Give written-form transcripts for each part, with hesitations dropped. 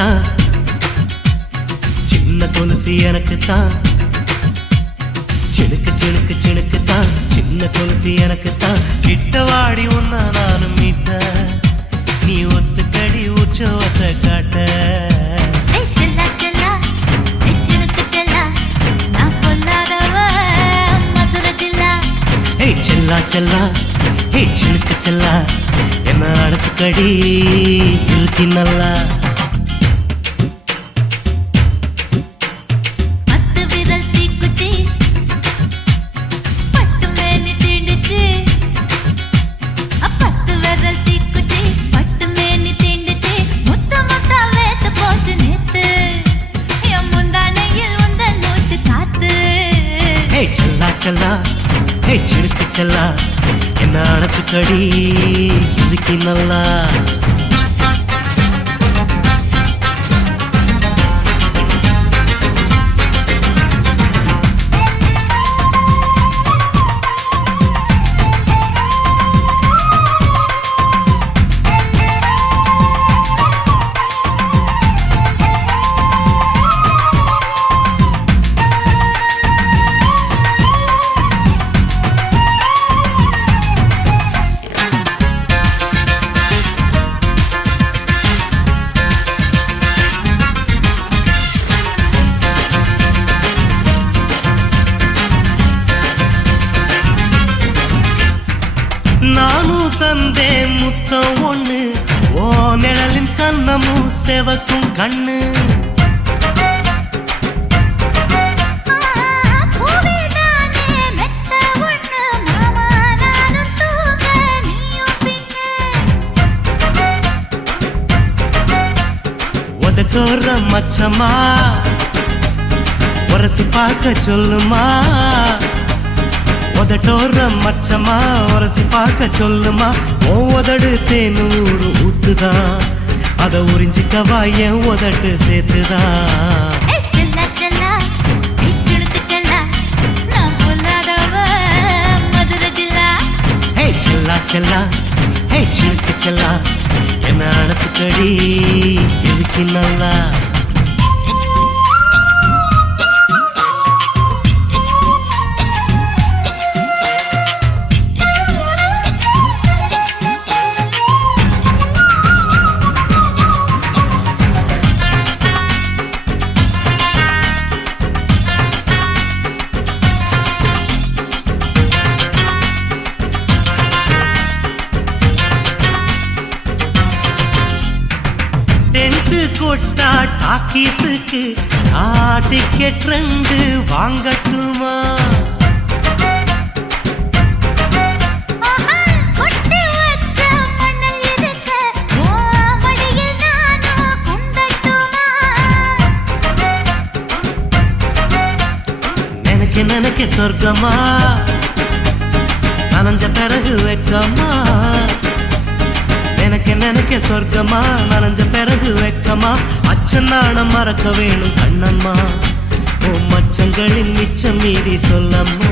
தான், சின்ன கொலுசு எனக்கு தான். சிணுக்கு சிணுக்கு சிணுக்கு தான், சின்ன கொலுசு எனக்கு தான். கிட்ட வாடி உன்னா நானும் மீட்ட, நீ ஒத்துக்கடி உற்சவத்தை காட்ட. செல்லா செல்லா ஹே சிலுக்கு செல்லா, என்ன அடைச்சுக்கடி இழுக்கி நல்லா. செல்லா செல்லா ஹே சிலுக்கு செல்லா, என்ன அடைச்சுக்கடி இழுக்கி நல்லா. நானும் தந்தே முத்தம் ஒண்ணு, ஓ நிழலின் கண்ணமும் செவக்கும் கண்ணு. உதட்டோர மச்சமா உரசி பார்க்க சொல்லுமா, உதட்டோர மச்சமா உரசி பார்க்க சொல்லுமா. உதடு தேனூறு ஊத்துதான், அத உறிஞ்சிக்கவா என் உதட்டு சேர்த்துதான். செல்லா செல்லா ஹே சிலுக்கு செல்லா, என்ன அடைச்சுக்கடி இழுக்கி நல்லா. கொட்டா டாக்கீஸுக்கு டிக்கெட் 2 வாங்கட்டுமா? நினைக்க நினைக்க சொர்க்கமா, நனைஞ்ச பிறகு வெக்கமா. எனக்கு நினைக்க சொர்க்கமா, நனைஞ்ச பிறகு வெக்கமா. அச்சநாணம் மறக்க வேணும் கண்ணம்மா, ஓ மச்சங்களின் மிச்சம் மீதி சொல்லம்மா.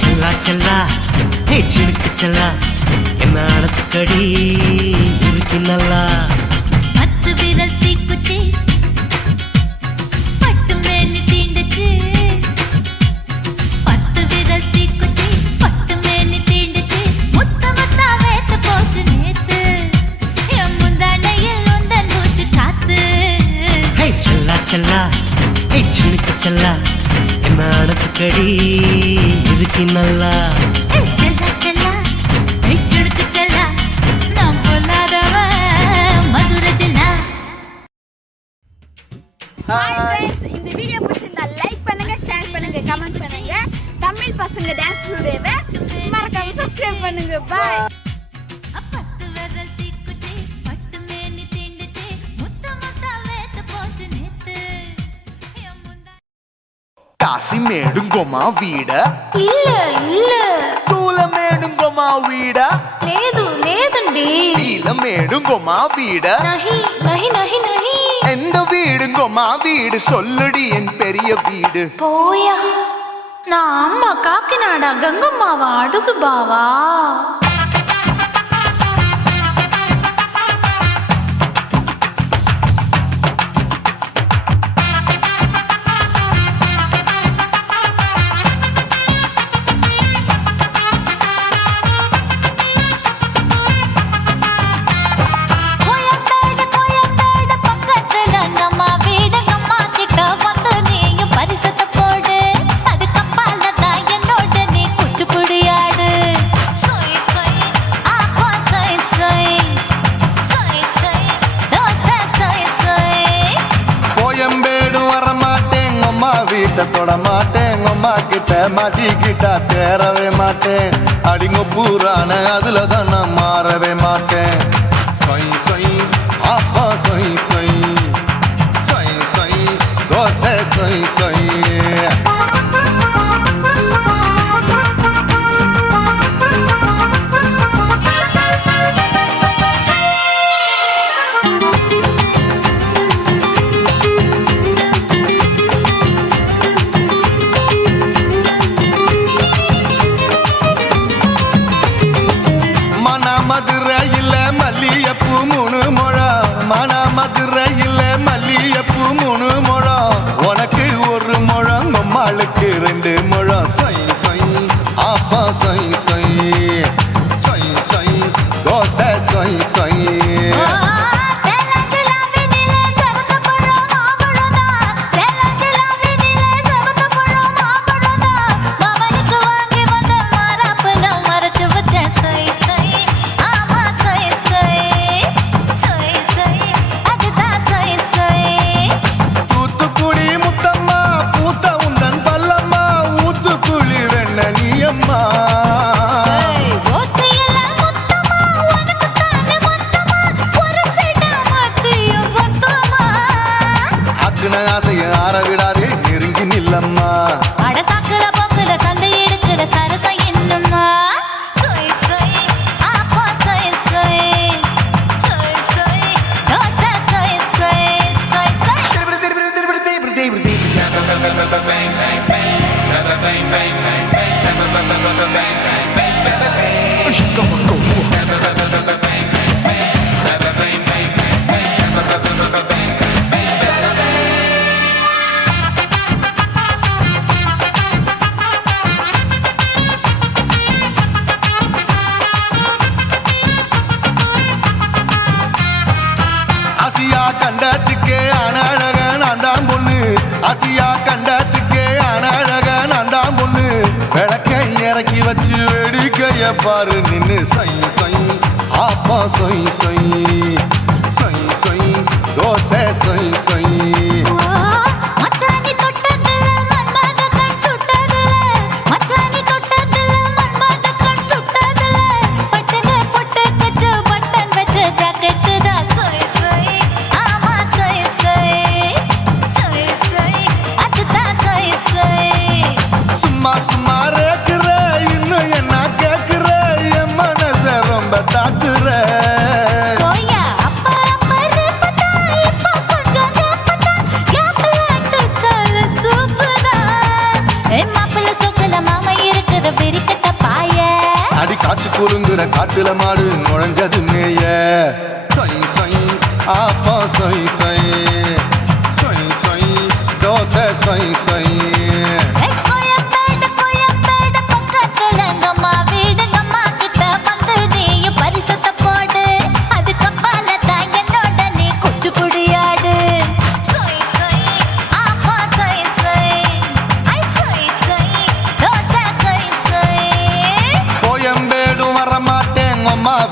செல்லா செல்லா ஹே சிலுக்கு செல்லா, என்ன அடைச்சுக்கடி இழுக்கி நல்லா. செல்லா ஹே சிலுக்கு செல்லா, என்ன அடைச்சுக்கடி இழுக்கி நல்லா. இந்த வீடியோ பிடிச்சிருந்தா லைக் பண்ணுங்க, ஷேர் பண்ணுங்க, கமெண்ட் பண்ணுங்க. தமிழ் பசங்க டான்ஸ் ஸ்டுடியோவை மறக்காம சப்ஸ்கிரைப் பண்ணுங்க. பாய். కాశీమేడుంగోమా వీడ இல்ல இல்ல తూలమేడుంగోమా వీడ లేదు లేదండి నీలమేడుంగోమా వీడ நஹி நஹி நஹி நஹி எந்த வீடுங்கோமா வீடு சொல்லுடி என் பெரிய வீடு போயா నా అమ్మ కాకినాడ గంగమ్మావా అడుగు బావా. வீட்டை தொட மாட்டேன், அம்மா கிட்ட மாட்டிக்கிட்டா தேரவே மாட்டேன். அடிங்க பூரான அதுல தான் நான் மாறவே மாட்டேன். சொய் சொய் அப்பா சொய் சொய் சொய் சொய் தோசை சொய் சொய். மதுரையில் மல்லியப்பூ 3 முழம், மன மதுரையில் மல்லியப்பூ 3 முழம். உனக்கு 1 முழம், அம்மாளுக்கு 2 முழம். சொய் சொய் அப்பா சொய் சொய் சொய் சொய் தோசை சொய் சொய். ஆற விடாதே நெருங்கி நில்லம்மா. அடசாக்குல போக்குல சந்தை எடுக்கல சரச என்னம்மா. சொய் சொய் அப்பா சொய் சொய் சொய் சொய் தோசை சொய் சொய் சொய் சொய். ஆசியா கண்டத்துக்கே அனழக நான் தான் பொண்ணு, ஆசியா கண்டத்துக்கே அனழக நான் தான் பொண்ணு. விளக்கை இறக்கி வச்சு வேடிக்கைய பாரு நின்னு. சொய் சொய் அப்பா சொய் சொய் சொய் சொய் தோசை சொய் சொய். சும்மா சும்மா ரேக்குற இன்னும் என்ன கேக்குற, என் மனச ரொம்ப தாக்குற. அடி காய்ச்சி குறுங்குற காட்டுல மாடு நுழைஞ்சது மேய. சொய் சொய் அப்பா சொய் சொய் சொய் சொய் தோசை சொய் சொய்.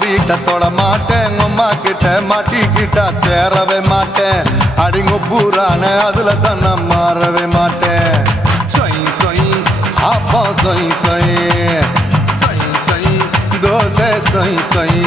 வீட்டை தொட மாட்டேன், அம்மா கிட்ட மாட்டிக்கிட்டா தேரவே மாட்டேன். அடிங்க பூரான அதுல தான் நான் மாறவே மாட்டேன். சொய் சொய் அப்பா சொய் சொய் சொய் சொய் தோசை சொய் சொய்.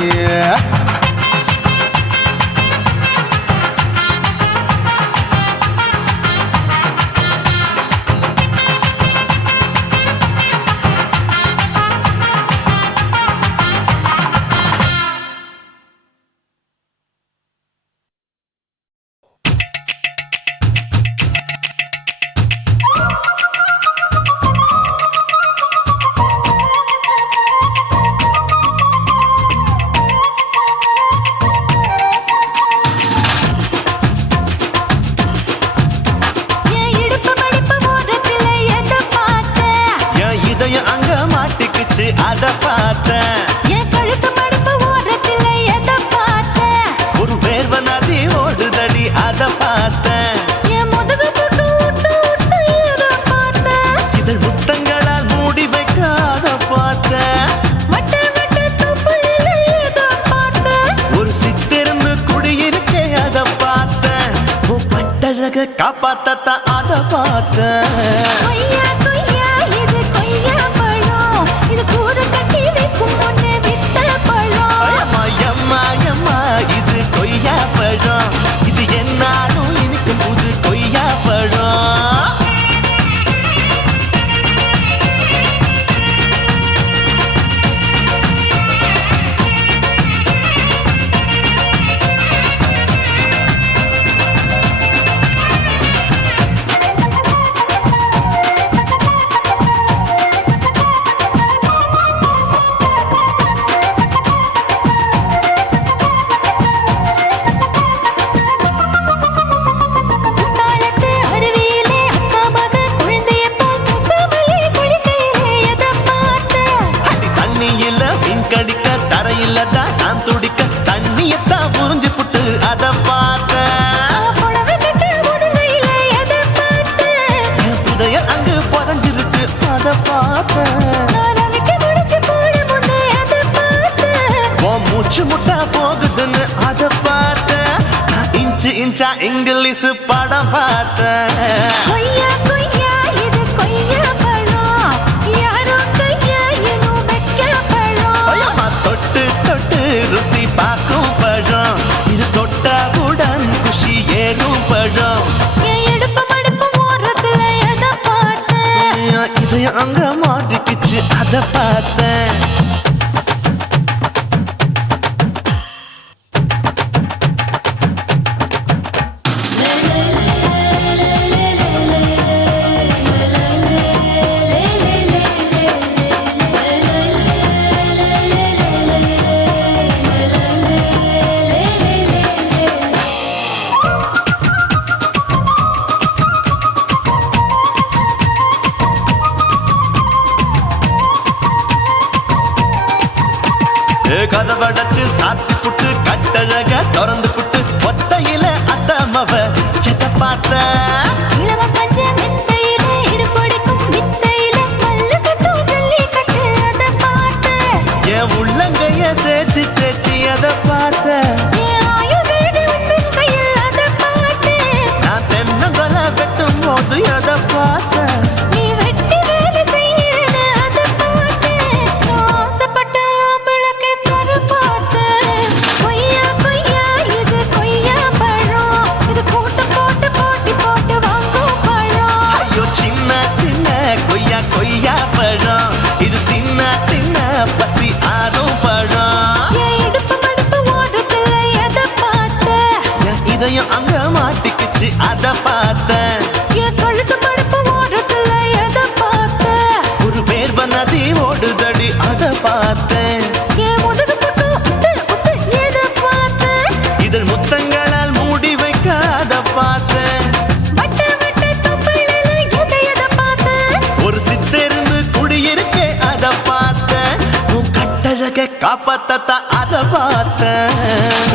மாட்டிக்கிச்சு அத பார்த்தேன். என் கழுத்து மடுப்பு ஓரத்தில் எதை பார்த்தேன்? ஒரு வேர்வ நதி ஓடுதடி அத பார்த்தேன். என் முதுகு புட்டு ஊத்து ஊத்து எதை பார்த்தேன்? இதழ் முத்தங்களால் மூடி வைக்க அத பார்த்தேன். வட்ட வட்ட தொப்புளில் எதை பார்த்தேன்? ஒரு சித்திரம்பு குடியிருக்கே அத பார்த்தேன். உன் பட்டழக காப்பாத்தத்தான் அத பார்த்தேன். கொய்யா கொய்யா இது கொய்யா பழம், இது கூறு கட்டி வைக்கும் முன்னே வித்த பழம். அம்மா எம்மா எம்மா இது கொய்யா பழம். இது என்னாலும் இனிக்கும் புது கொய்யா பழம். குத்தாலத்து அருவியிலே அக்கா மக குழந்தையை போல் முத்தமல்லி குளிக்கையிலே எதை பார்த்தேன்? அடி தண்ணியில மீன் கடிக்க தரையில தான் நான் துடிக்க தண்ணியத்தான் புரிஞ்சு புட்டு அத பார்த்தேன். புடவை கட்ட முதுகையிலே எதை பார்த்தேன்? என் புதையல் அங்கு புதஞ்சிருக்கு அத பார்த்தேன். நான் ரவிக்கு முடிச்சு போட முன்னே எதை பார்த்தேன்? உன் மூச்சு முட்டா போகுதுன்னு அத பார்த்தேன். நான் இன்ச்சு இன்ச்சா இங்கிலீஷ் படம் பார்த்தேன். கொய்யா கொய்யா இது கொய்யா பழம், யாரோ கையா இன்னும் வைக்க பழம். ஐயம்மா தொட்டு தொட்டு ருசி பார்க்கும் பழம். இது தொட்டவுடன் குஷி ஏறும் பழம். என் இடுப்பு மடுப்பு ஓரத்துல எதை பார்த்தேன்? என் இதயம் அங்க மாட்டிக்கிச்சு அத பார்த்தேன். கதவடைச்சு சாத்தி புட்டு கட்டழக திறந்து புட்டு ஒத்தையில அத்தமவ செத்த பார்த்த. இளவ பஞ்ச மெத்தையில இடுப்படிக்கும் வித்தையில பல்லு கட்டும் ஜல்லி கட்டு அதை பார்த்தேன். என் உள்ளங்கைய தேய்ச்சி தேய்ச்சி அத பார்த்த. என் ஆயுர்வேத உந்தன் கையில் அதை பார்த்தேன். நான் தென்னங்கொலை வெட்டும் போது அத பார்த்த. நீ வெட்டி வேலை செய்யறது அதை பார்த்தேன். நான் ஆசைப்பட்ட ஆம்பளுக்கு தர பார்த்தேன். கொய்யா கொய்யா இது கொய்யா பழம், இது கூட்டு போட்டு போட்டி போட்டு வாங்கும் பழம். ஐயோ சின்ன சின்ன கொய்யா கொய்யா பழம். இது தின்ன தின்ன பசி ஆறும் பழம். என் இடுப்பு மடுப்பு ஓரத்துல எதை பார்த்தேன்? என் இதயம் அங்க மாட்டிக்கிச்சு அத பார்த்தேன். என் கழுத்து மடுப்பு ஓரத்துல எதை பார்த்தேன்? ஒரு வேர்வ நதி ஓடுதடி அத பார்த்தேன். என் முதுகு புட்டு உத்து உத்து எதை பார்த்தேன்? இதழ் முத்தங்களால் மூடி வைக்க அத பார்த்தேன். வட்ட வட்ட தொப்புளில் எதை பார்த்தேன்? ஒரு சித்தெருந்து குடியிருக்கே அத பார்த்தேன். உன் கட்டழக காப்பாத்தத்தான் அத பார்த்தேன்.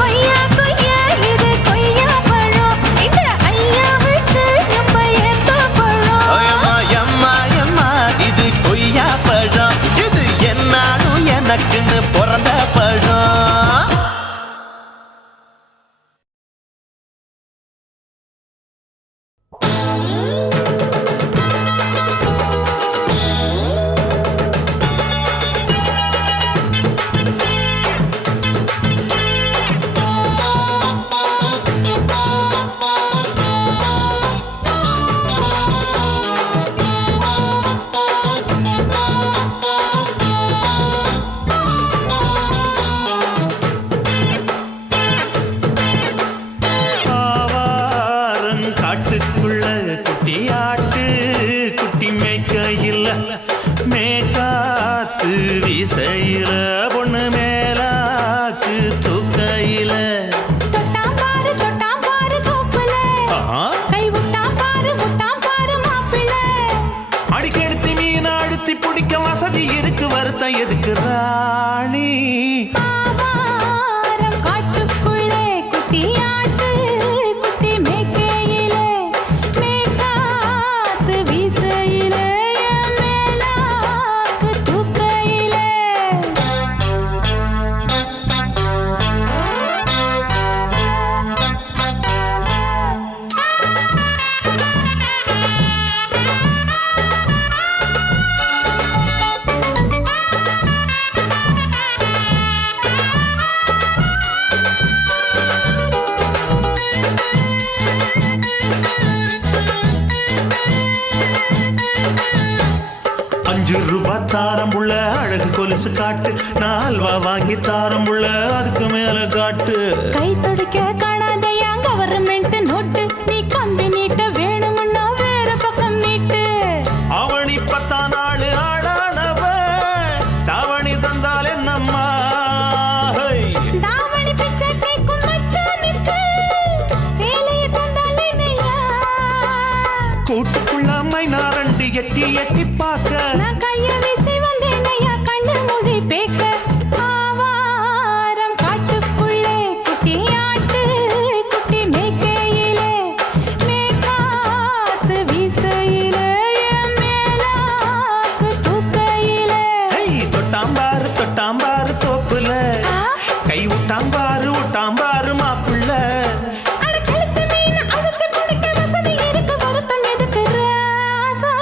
கொய்யா கொய்யா இது கொய்யா பழம், இந்த ஐயாவுக்கு ரொம்ப ஏத்த பழம். ஐயம்மா எம்மா எம்மா இது கொய்யா பழம். இது என்னாலும் எனக்குன்னு பிறந்த பழம். அழகு கொலுசு காட்டு நான் அல்வா வாங்கி தாரம் உள்ள அதுக்கு மேல காட்டு கை துடிக்க காணாதையா கவர்மெண்ட் நோட்டு நீ கம்பி நீட்ட வேணும்னா வேற பக்கம் நீட்டு அவனி 10 நாள் ஆடானவ தாவணி தந்தால் என்னம்மா தாவணி பிச்சை கேக்கும் மச்சானுக்கு சேலையை தந்தாலே நையா கூட்டுக்குள்ள மைனாரண்டு எட்டி எட்டி பார்க்க நான் கைய வீசி வந்தேன் ஐயா கண்ணு மொழி பேக்க ஆவாரம் காட்டுக்குள்ளே குட்டி ஆட்டு குட்டி மேய்க்கையிலே மேக்காத்து வீசையிலே என் மேலாக்கு தூக்கையிலே தொட்டாம்பாரு தோப்புல கை விட்டாம்பாரு மாப்புள்ள அட கழுத்து மீன் அழுத்து பிடிக்க வசதி இருக்கு வருத்தம் எதுக்கு ராசா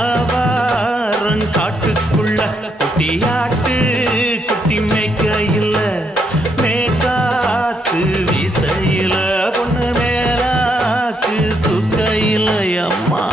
ஆவாரம் காட்டுக்குள்ள குட்டியாட்டு குட்டி மேய்க்கையில மேக்காத்து வீசையில பொண்ணு மேலாக்கு தூக்கையில அம்மா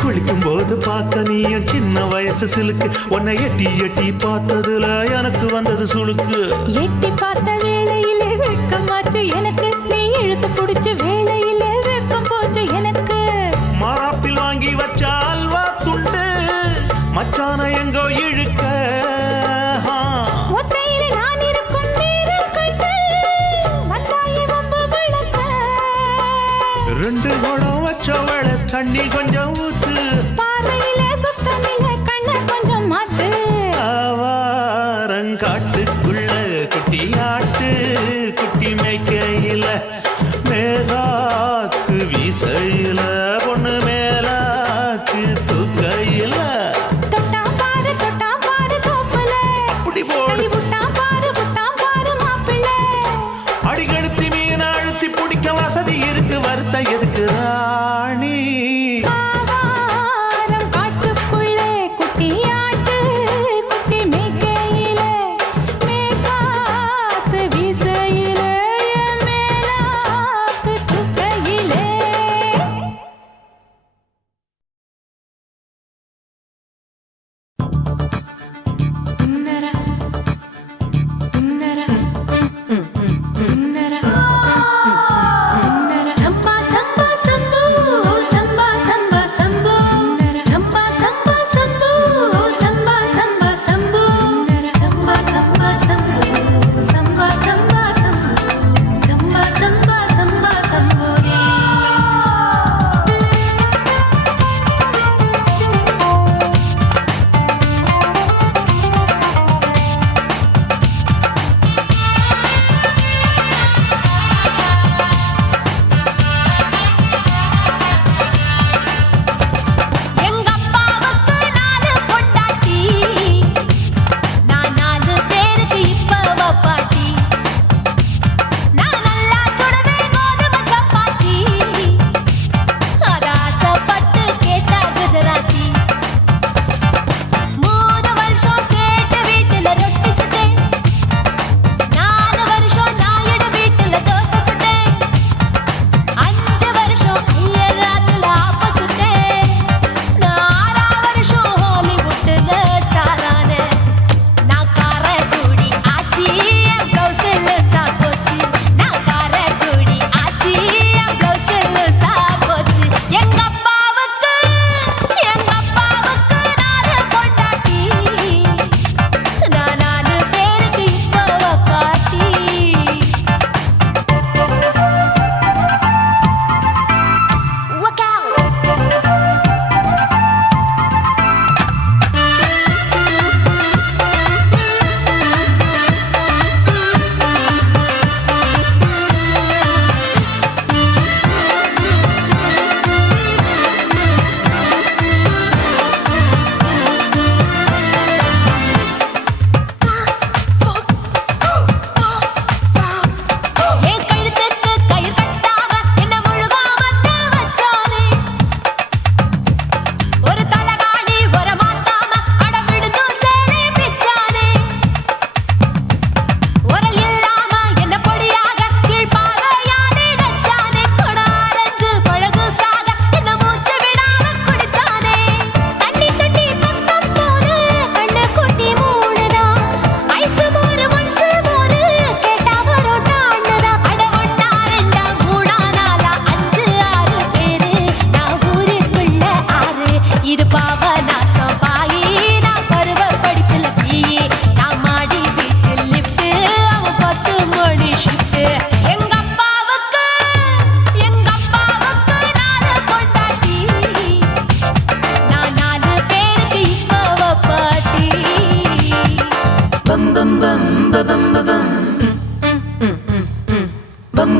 குளிக்கும் போது பார்த்த நீயும் சின்ன வயசு சிலுக்கு உன்னை எட்டி எட்டி பார்த்ததுல எனக்கு வந்தது சுளுக்கு எட்டி பார்த்த வேளையிலே வெக்கமாச்சு எனக்கு நீ இழுத்து பிடிச்ச வேளையிலே வெக்கம் போச்சு எனக்கு மாறாப்பில் வாங்கி வச்ச அல்வா துண்டு மச்சான எங்கோ இழுக்க ஒத்தையிலே நான் இருக்கும் நேரம் கண்டு வந்தாயே வம்பு விளக்க 2 குடம் வச்சவள தண்ணி கொஞ்சம் ஊத்து பார்வையிலே சுத்தமில்லை கண்ணை கொஞ்சம் மாத்து ஆவாரங்காட்டுக்குள்ள குட்டியாட்டு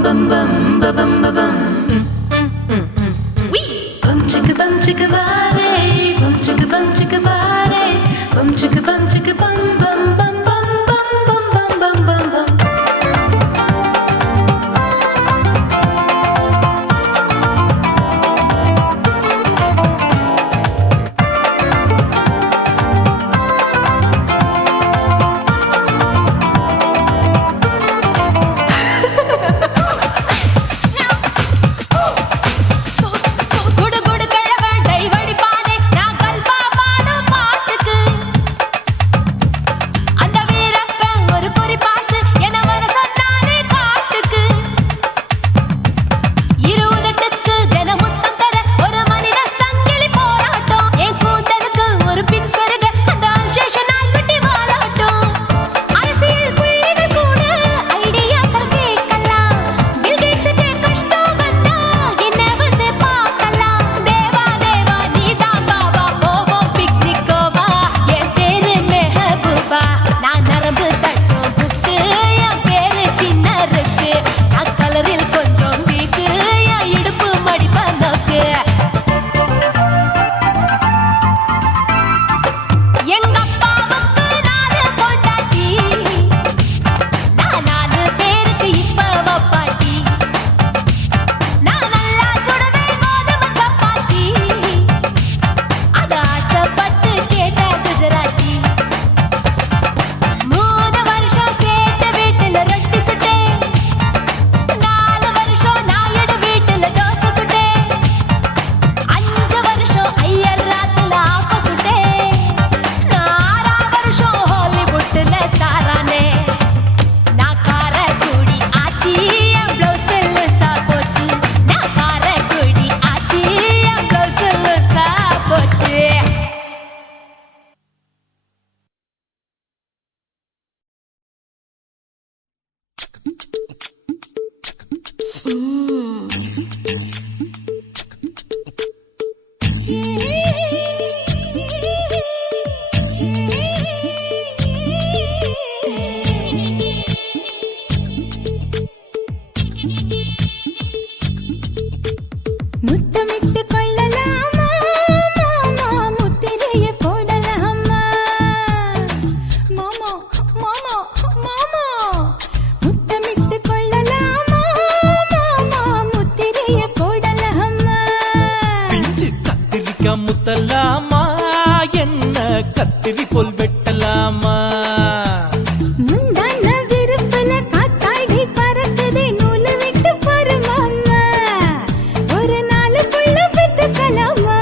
bum bum ba bum ba bum. Bum chicka body, bum chicka body, bum chicka bum bum bum bum bum bum bum bum bum. குடு குடு கிழவன் டைவடி பானே நான் கல்பா பாடும் பாட்டுக்கு அந்த வீரப்பன் ஒரு குறி பார்த்து என்ன வர சொன்னானே காட்டுக்கு இருபதெட்டுக்கு தின முத்தம் தர ஒரு மனித சங்கிலி போராட்டம் என் கூந்தலுக்கு ஒரு பின் சொருக அந்த அல்சேஷன் நாய்க்குட்டி வாலாட்டம் அரசியல் புள்ளிகள் கூட ஐடியாக்கள் கேட்கலாம் பில் கேட்ஸுக்கு கஷ்டம் வந்தா என்ன வந்து பார்க்கலாம் தேவா தேவா நீதான் பாபா போவோம் பிக்னிக்கோவா என் பேரு மெஹபூபா நான் நரம்பு தட்டும் புக்கு என் பேரு சின்ன இருக்கு நான் கலரில் கொஞ்சம் வீக்கு என் இடுப்பு மடிப்ப நோக்கு எங்க அப்பாவுக்கு 4 பொண்டாட்டி நான் 4 பேருக்கு இப்ப வப்பாட்டி நான் நல்லா சுடுவேன் கோதுமை சப்பாத்தி அத ஆசைப்பட்டு கேட்ட குஜராத்தி 3 வருஷம் சேர்த்த வீட்டுல ரொட்டி சுட்டேன் 4 வருஷம் நாயுடு வீட்டுல தோசை சுட்டேன் 5 வருஷம் ஐயர் ராத்துல ஆப்ப சுட்டேன் 6 வருஷம் ஹாலிவுட்ல ஸ்டாரானே நான் காரக்குடி ஆச்சி என் ப்ளவுஸ் லூசா போச்சு நான் காரக்குடி ஆச்சி என் ப்ளவுஸ் லூசா போச்சு முத்தமிட்டு கொள்ளலாமா மாமா முத்திரைய போடலாமா மாமா மாமா மாமா முத்தமிட்டு கொள்ளலாமா மாமா முத்திரைய போடலாமா பிஞ்சு கத்திரிக்காய் முத்தலாமா என்ன கத்திரி போல் வெட்டலாமா முந்தான விருப்பல காத்தாடி பறக்குதே நூலு விட்டு பாரு மாமா ஒரு நாளுக்குள்ள பெத்துக்கலாமா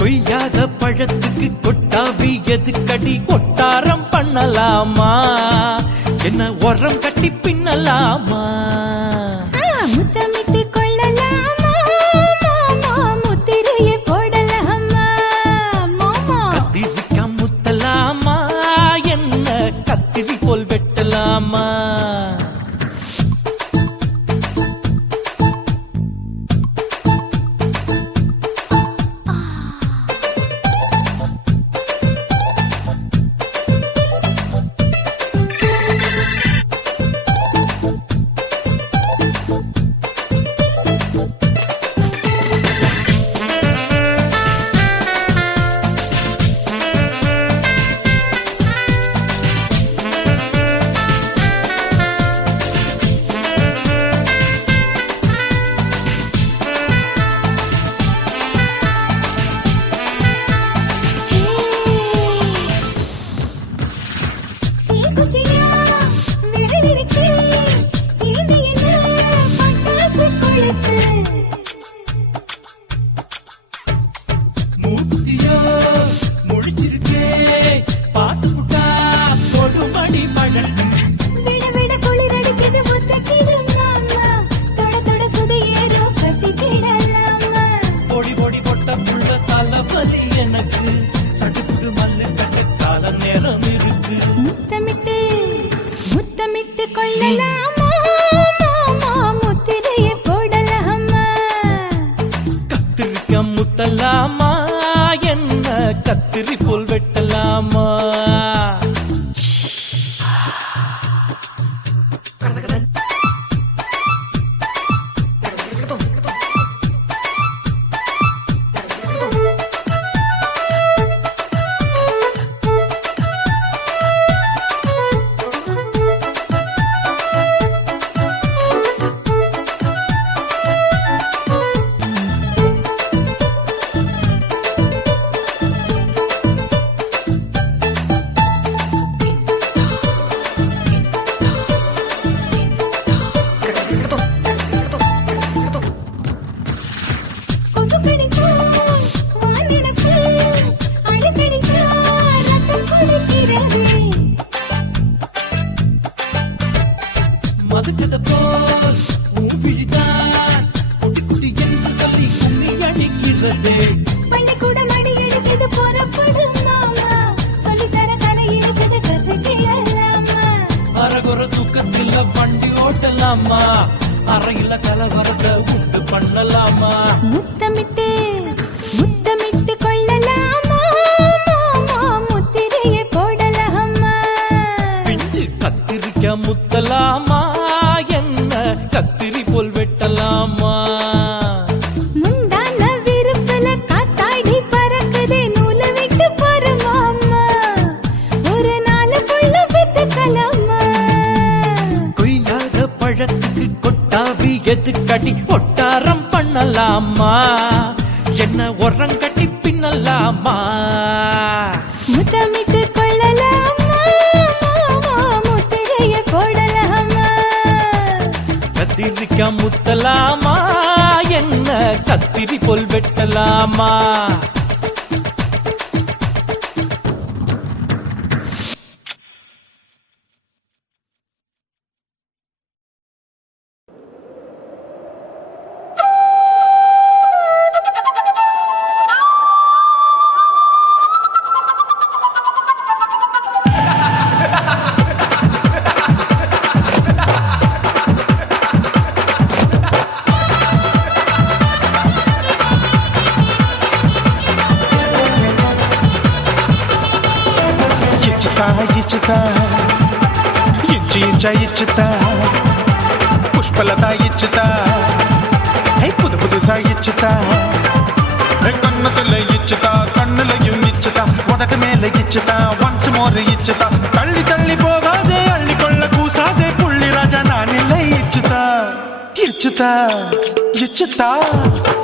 கொய்யாத பழத்துக்கு கொட்டாவி எதுக்கடி கொட்டாரம் பண்ணலாமா என்ன உரம் கட்டி பின்னலாமா முத்தமிட்டு கொள்ளலாமா மாமா முத்திரைய போடலாமா மாமா கத்திரிக்காய் முத்தலாமா என்ன கத்திரி போல் வெட்டலாமா மூத்தியா முழிச்சிருக்கே பாத்து புட்டா கொடுமடி மழை விட விட குளிரடிக்குது முத்தக்கிடும் மாமா தொட தொட சுதையேறும் கட்டிக்கிடலாமா பொடி பொடி பொட்ட புள்ள தலைவலி எனக்கு சடுக்கு மல்லு கட்ட கால நேரம் இருக்கு முத்தமிட்டு முத்தமிட்டு கொள்ளலாமா மாமா முத்திரைய போடலாமா கத்திரிக்காய் முத்தலாமா என்ன கத்திரி போல் வெட்டலாமா பதுக்குத போல் உன் விழிதான் குட்டி குட்டி என்று சொல்லி கும்மி அடிக்கிறது. பள்ளிக்கூட மடி எடுக்குது புறப்படும் மாமா சொல்லித்தர கலை இருக்குது கத்துக்கலாமா. அரகுற தூக்கத்தில் வண்டி ஓட்டலாமா அறையில கலவரத்தை உண்டு பண்ணலாமா. முத்தமிட்டு முத்தமிட்டு கொள்ளலாமா மாமா முத்திரையை போடலாமா. பிஞ்சு கத்திரிக்க முத்தலாமா என்ன கத்திரி போல் வெட்டலாமா. முந்தான விருப்பல காத்தாடி பறக்குதே நூலை விட்டு போற மாமா ஒரு நாளுக்குள்ள வித்துக்கலாமா. கொய்யாத பழத்துக்கு கொட்டாவி எதுக்கடி ஒட்டாரம் பண்ணலாமா என்ன உரங்கட்டி பின்னலாமா. முத்தமிட்டு கொள்ளலாமா மாமா முத்திரையை போடலாமா. கத்திரிக்க முத்தலாமா என்ன கத்திரி போல் வெட்டலாமா. ఇచ్చితా ఇచ్చి ఇంచ ఇచ్చితా పుష్పలత ఇచ్చితా புது புதுசா இச்சுதா கண்ணத்துல இச்சுதா கண்ணுலையும் இச்சுதா உதட்டு மேல இச்சுதா ஒன்ஸ் மோர் இச்சுதா தள்ளி தள்ளி போகாதே அள்ளி கொள்ள கூசாதே புள்ளி ராஜா நான் இல்லை இச்சுதா இச்சுதா இச்சுதா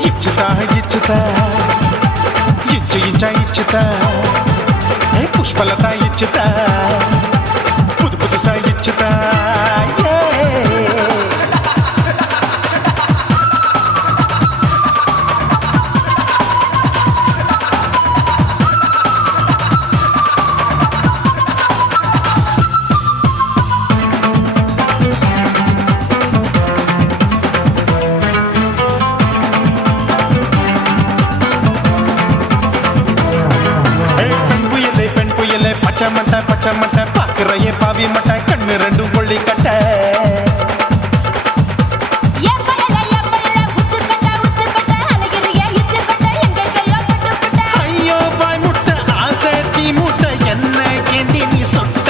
இச்சுதா இச்சுதா இச்சு இஞ்சா இச்சுதா புஷ்பலதா இச்சுதா புது புதுசா இச்சுதா பச்சை மட்டை பாக்குறையே பாவி மட்டை கண்ணு ரெண்டும் கொள்ளி கட்ட ஐயோ பாய் முட்டை ஆசை தீ மூட்டை என்ன கேண்டி நீ சொட்ட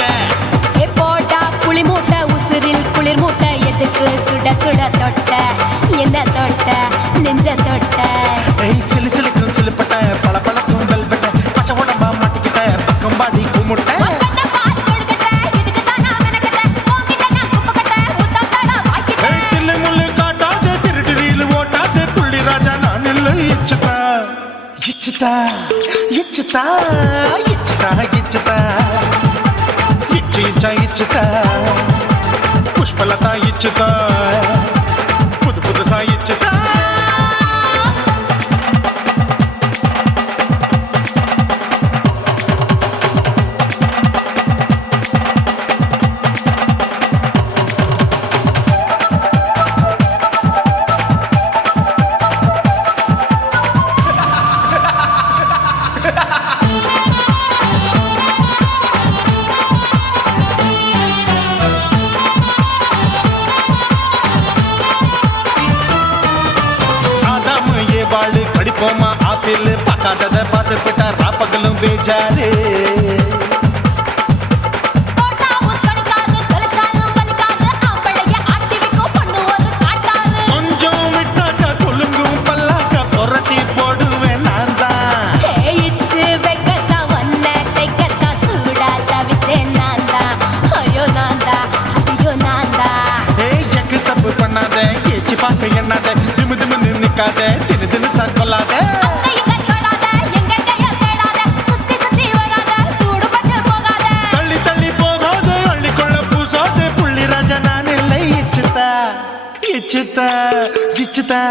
போட்டா புளி மூட்டை உசுரில் குளிர் மூட்டை எதுக்கு சுட சுட தொட்ட என்ன தொட்ட நெஞ்ச தொட்ட சிலு சிலுக்கும் சிலுப்பட்ட பல பழக்கும் வெல்வெட்ட பச்சை உடம்பா மாட்டிக்கிட்ட பக்கம் பாடி குமுட்ட இச்சுதா இச்சுதா இச்சுதா இச்சுதா இச்சு இச்சா இச்சுதா புஷ்பலதா இச்சுதா புது புதுசா இச்சுதா படிப்போமா ஆப்பிள் பார்க்காதத பார்த்து விட்டா ராப்பகலும் பேஜாரு கொஞ்சம் விட்டாக்க கொலுங்கும் பல்லாக்க புரட்டி போடுவேன் நான் தான் எக்கு தப்பு பண்ணாத ஏச்சி பார்க்க எண்ணாத திமு திமுன்னு நிக்காத தினு தினு சாக்கொள்ளாத தள்ளி தள்ளி போகாத அள்ளி கொள்ள பூசாத புள்ளி ராஜா நான் இல்லை இச்சுதா இச்சுதா இச்சுதா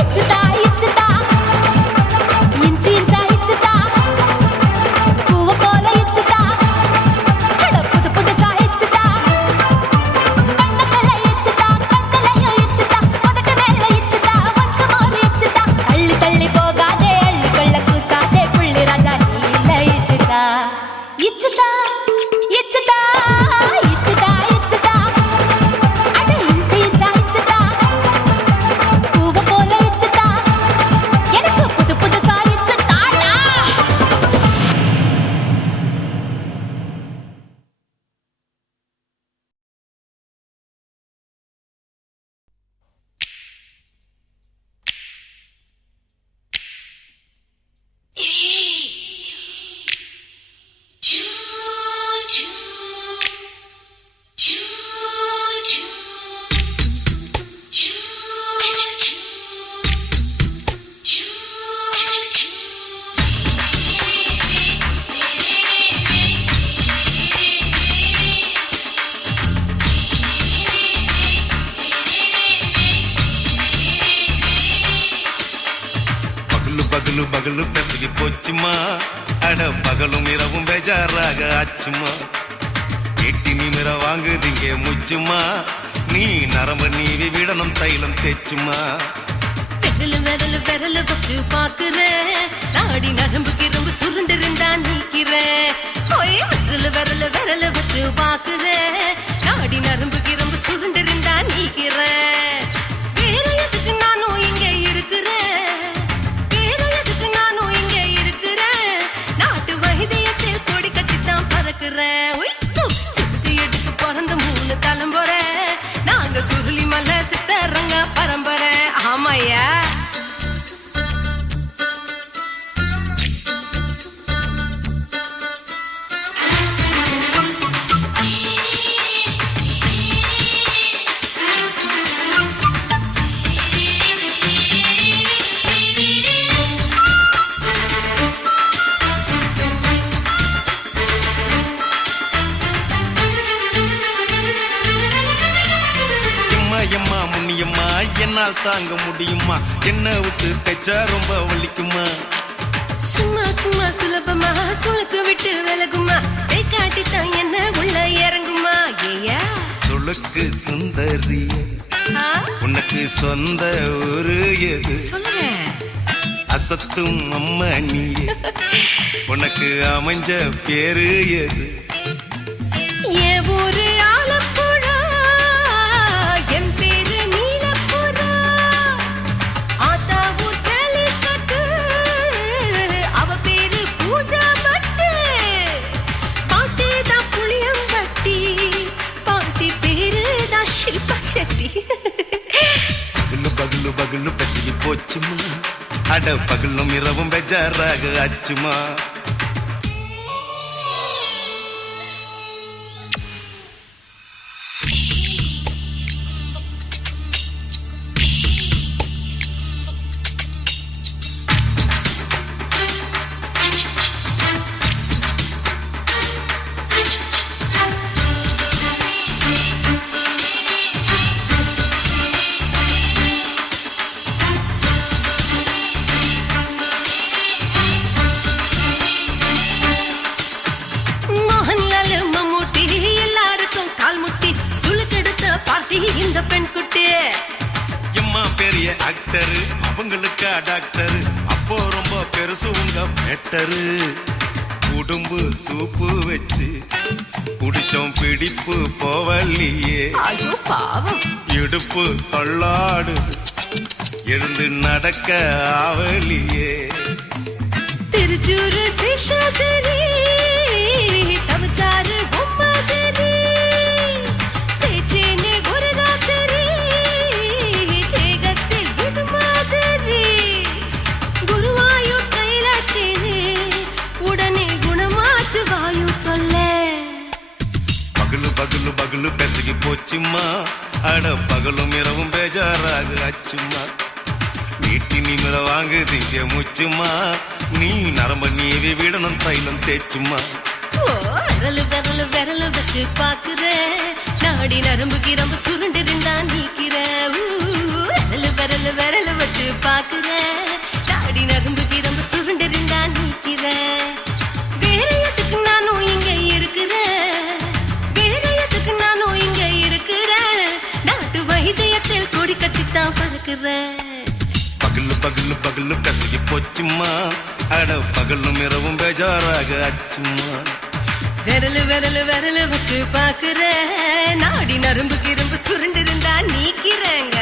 இச்சுதா இச்சுதா இஞ்சி இஞ்சா இச்சுதா பூவ போல இச்சுதா புது புதுசா இச்சுதா கண்ணத்துல பகலு பகலு பெசகி போச்சுமா அட பகலும் இரவும் பேஜாராக ஆச்சுமா எட்டி நிமிர வாங்குதிங்க முச்சுமா நீ நரம்ப நீவி விடணும் தைலம் தேச்சுமா விரலு விரலு விரலு வச்சு பாக்குறேன் நாடி நரம்பு கிரம்பு சுருண்டு இருந்தா நீக்கிறேன் ஓய் விரலு விரலு விரலு வச்சு பாக்குறேன் நாடி நரம்பு கிரம்பு சுருண்டு இருந்தா நீக்கிறேன் வேற எதுக்கு நானும் இங்க இருக்கிறேன் வேற எதுக்கு நானும் இங்க இருக்கிறேன் நாட்டு வைத்தியத்தில் கொடி கட்டித்தான் பறக்கிறேன் ஒய் சுத்தி எடுத்து பிறந்த 3 தலைமுறை நாங்க சுருளி மலை சித்தரங்க பரம்பரை ஆமாயா எம்மா முன்னியம்மா என்னால் தாங்க முடியுமா என்ன விட்டு தைச்சா ரொம்ப வலிக்குமா சும்மா சும்மா சுலபமா சுளுக்கு விட்டு விலகுமா கை காட்டித்தான் என்ன உள்ள இறங்குமா ஏயா சுளுக்கு சுந்தரி உனக்கு சொந்த ஊரு எது சொல்லுறேன் அசத்தும் அம்மா நீ உனக்கு அமைஞ்ச பேரு எது என் ஊரு ஆலப்புழா என் பேரு நீலப்புறா ஆத்தா ஊர் கேலிக்கட்டு அவ பேரு பூஜா பட்டு பாட்டி தான் புளியம்பட்டி பாட்டி பேரு தான் ஷில்பா செட்டி பகலு பகலு பகலு பெசகி போச்சுமா அட பகலும் இரவும் பெஜாராக ஆச்சுமா மோகன்லால் மம்மூட்டி எல்லாருக்கும் கால் முட்டி சுளுக்கெடுத்த பார்ட்டி இந்த பெண் குட்டி எம்மா பெரிய ஆக்டரு அவங்களுக்கா டாக்டரு அப்போ ரொம்ப பெருசு உங்க மேட்டரு உடும்பு சூப்பு வச்சு குடிச்சோம் பிடிப்பு போவல்லையே ஐயோ பாவம் இடுப்பு தொள்ளாடு எழுந்து நடக்க ஆவலியே திருச்சூரு சேஷாதிரி தவச்சாரு பொம்மாதிரி தேச்சேனே ஒரு ராத்திரி தேகத்தில் இது மாதிரி குருவாயூர் தைலத்தினே உடனே குணமாச்சு வாயு தொல்லை பகலு பகலு பகலு பெசகி போச்சுமா அட பகலும் இரவும் பேஜாராக ஆச்சுமா வீட்டி நிமிர வாங்குதிங்க முச்சுமா நீ நரம்ப நீவி விடணும் தைலம் தேச்சுமா ஓ விரலு விரலு விரலு வச்சு பாக்குறேன் நாடி நரம்பு கிரம்பு சுருண்டு இருந்தா நீக்கிறேன் விரலு விரலு விரலு வச்சு பாக்குறேன் நாடி நரம்பு கிரம்பு சுருண்டு இருந்தா நீக்கிறேன் வேற எதுக்கு நானும் இங்க இருக்கிறேன் வேற எதுக்கு நானும் இங்க இருக்கிறேன் நாட்டு வைத்தியத்தில் கொடி கட்டித்தான் பறக்கிறேன் பகலு பகலு பகலு பெசகி போச்சுமா அட பகலும் இரவும் பேஜாராக ஆச்சுமா விரலு விரலு விரலு வச்சு பாக்குறேன் நாடி நரம்பு கிரம்பு சுருண்டு இருந்தா நீக்கிறேங்க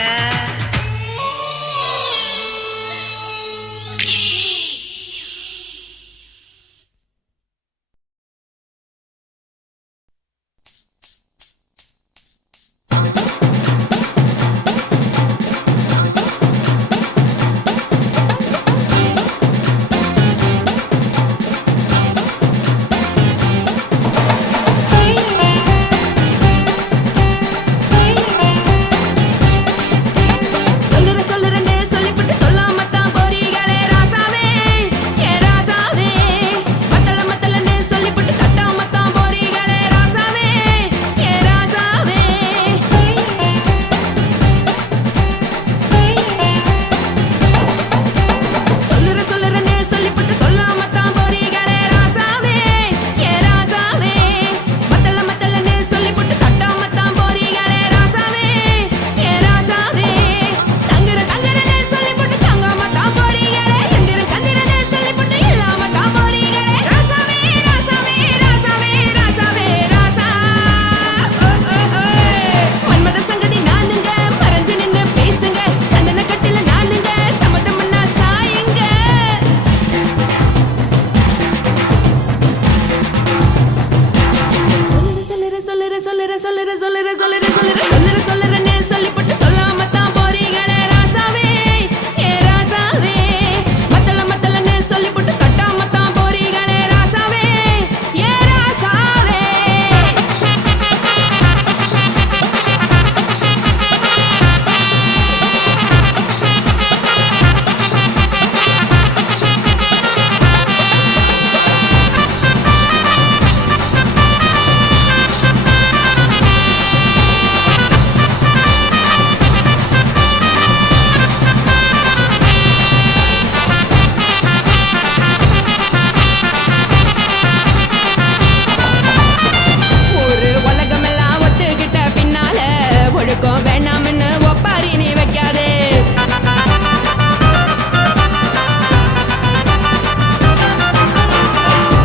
பழக்கம் வேணாம்னு ஒப்பாரி நீ வைக்காதே.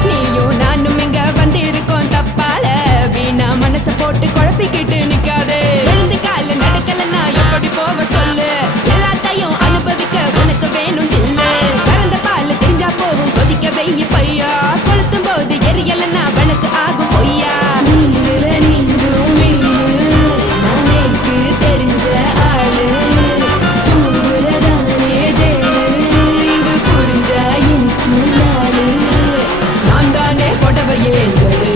நீயும் நானும் இங்க வந்து இருக்கோம் தப்பால, வீணா மனச போட்டு குழப்பிக்கிட்டு நிக்காதே. எழுந்து கால நடக்கலன்னா எப்படி போவ சொல்லு, எல்லாத்தையும் அனுபவிக்க உனக்கு வேணும் தில்லு. கறந்த பால் தெரிஞ்சா போவும் கொதிக்க வெய்ய பையா, கொளுத்தும் போது எரியலன்னா வழக்கு ஆகும் பொய்யா. நீங்கள நீங்கும் மீனு, நானேக்கு தெரிஞ்ச ஆளு, உங்களதானே தேனு, இது புரிஞ்சா எனக்கு நாளு. நான் தானே புடவையே சொல்லு,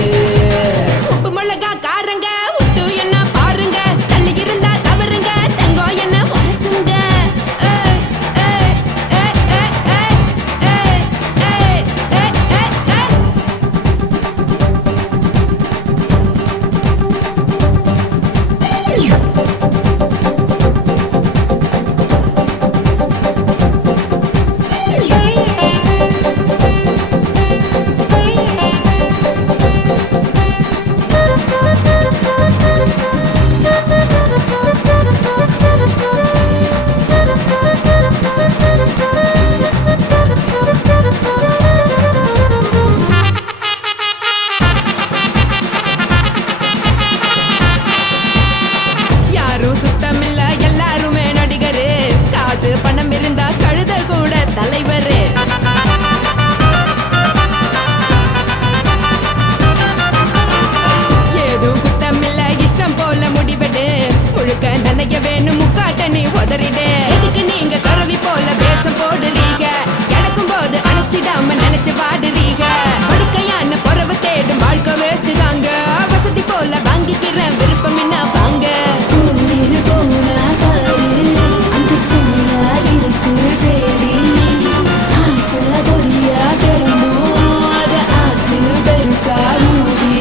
உப்பு மிளகா காரங்க உத்து என்ன பாருங்க, தள்ளி இருந்தா தவறுங்க தங்கம் என்ன வரசுங்க. யாரும் சுத்தமில்ல எல்லாருமே நடிகரு, காசு பணம் இருந்தா கழுத கூட தலைவரு. ஏதும் குத்தமில்ல இஷ்டம் போல முடிவெடு, முழுக்க நனைய வேணும் முக்காட்ட நீ உதறிடு. எதுக்கு நீங்க கருவி போல வேஷம் போடுறீங்க, கிடக்கும் போது அணைச்சிடாம நினைச்சு வாடுறீங்க. படுக்கையான பொறவை தேடும் வாழ்க்கை வேஸ்ட் தாங்க, வசதி போல வாங்கிக்கிறேன் விருப்பம் என்ன வாங்க. போனா பாரு அங்க செம்மையா இருக்கு சரி, ஆசை பொரியா கிளம்பும் அத ஆத்து பெருசா ஊதி.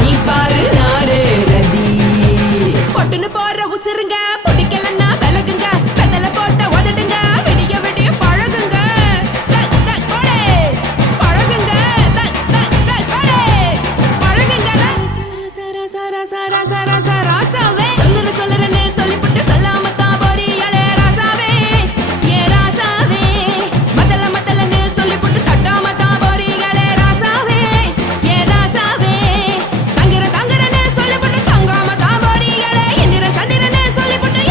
நீ பாரு நாரே ரதி, பொட்டுன்னு போற உசுருங்க பிடிக்கலன்னா விலகுங்க, கதல போட்ட உதடுங்க விடிய விடிய பழகுங்க. பழகுங்க பழகுங்க. ராசாவே சொல்லுறேன்னு சொல்லிப்புட்டு சொல்லாம தான் போறியாளே ராசாவே, ஏ ராசாவே. மத்தலன்னு சொல்லிப்புட்டு தட்டாம தான் போறீங்களே ராசாவே, ஏ ராசாவே. தங்குறேன்னு சொல்லிப்புட்டு தங்காம தான் போறீங்களே, இந்திரன் சந்திரன்னு சொல்லிப்புட்டு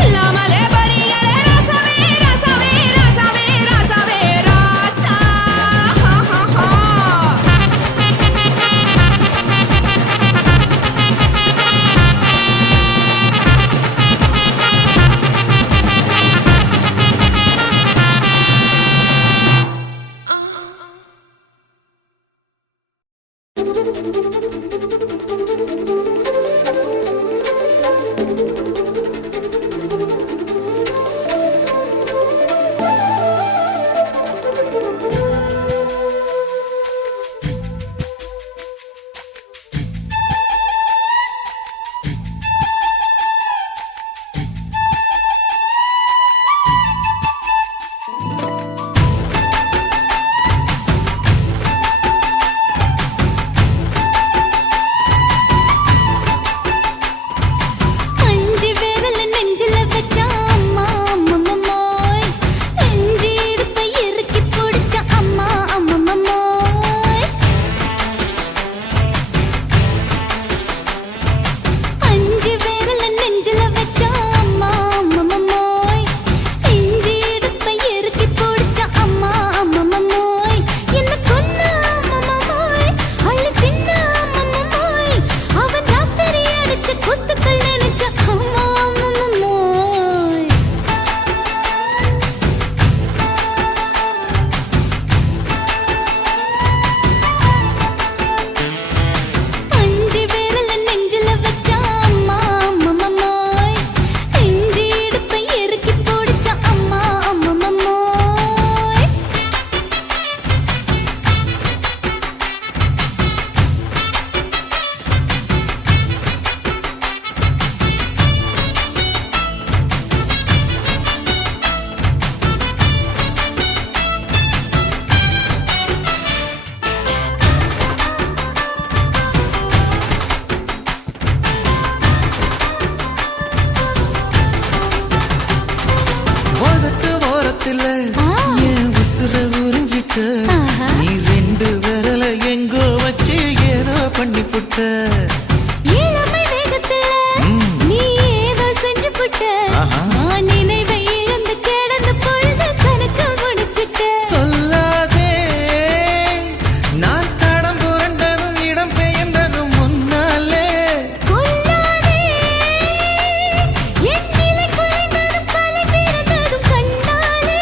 புட்ட நீ ரெண்டு விரல எங்கோ வச்சு ஏதோ பண்ணி புட்ட இளமை வேகத்துல நீ ஏதோ செஞ்சு புட்ட நான் நினைவை இழந்து கிடந்த பொழுது கணக்கு முடிச்சிட்ட சொல்லாதே நான் தடம் புரண்டதும் இடம் பெயர்ந்ததும் முன்னாலே கொல்லாதே என் நிலை குலைந்ததும் தலை பிறந்ததும் கண்ணாலே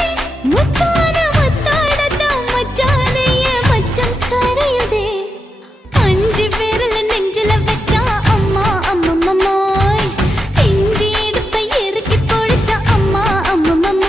முத்தான முத்தாடத்தான் மச்சானைய மச்சம் கரையுதே அஞ்சு விரல நெஞ்சில வச்சா அம்மா அம்மம்மோய் இஞ்சி இடுப்பை இறுக்கி பொழிச்சா அம்மா அம்மம்மோய்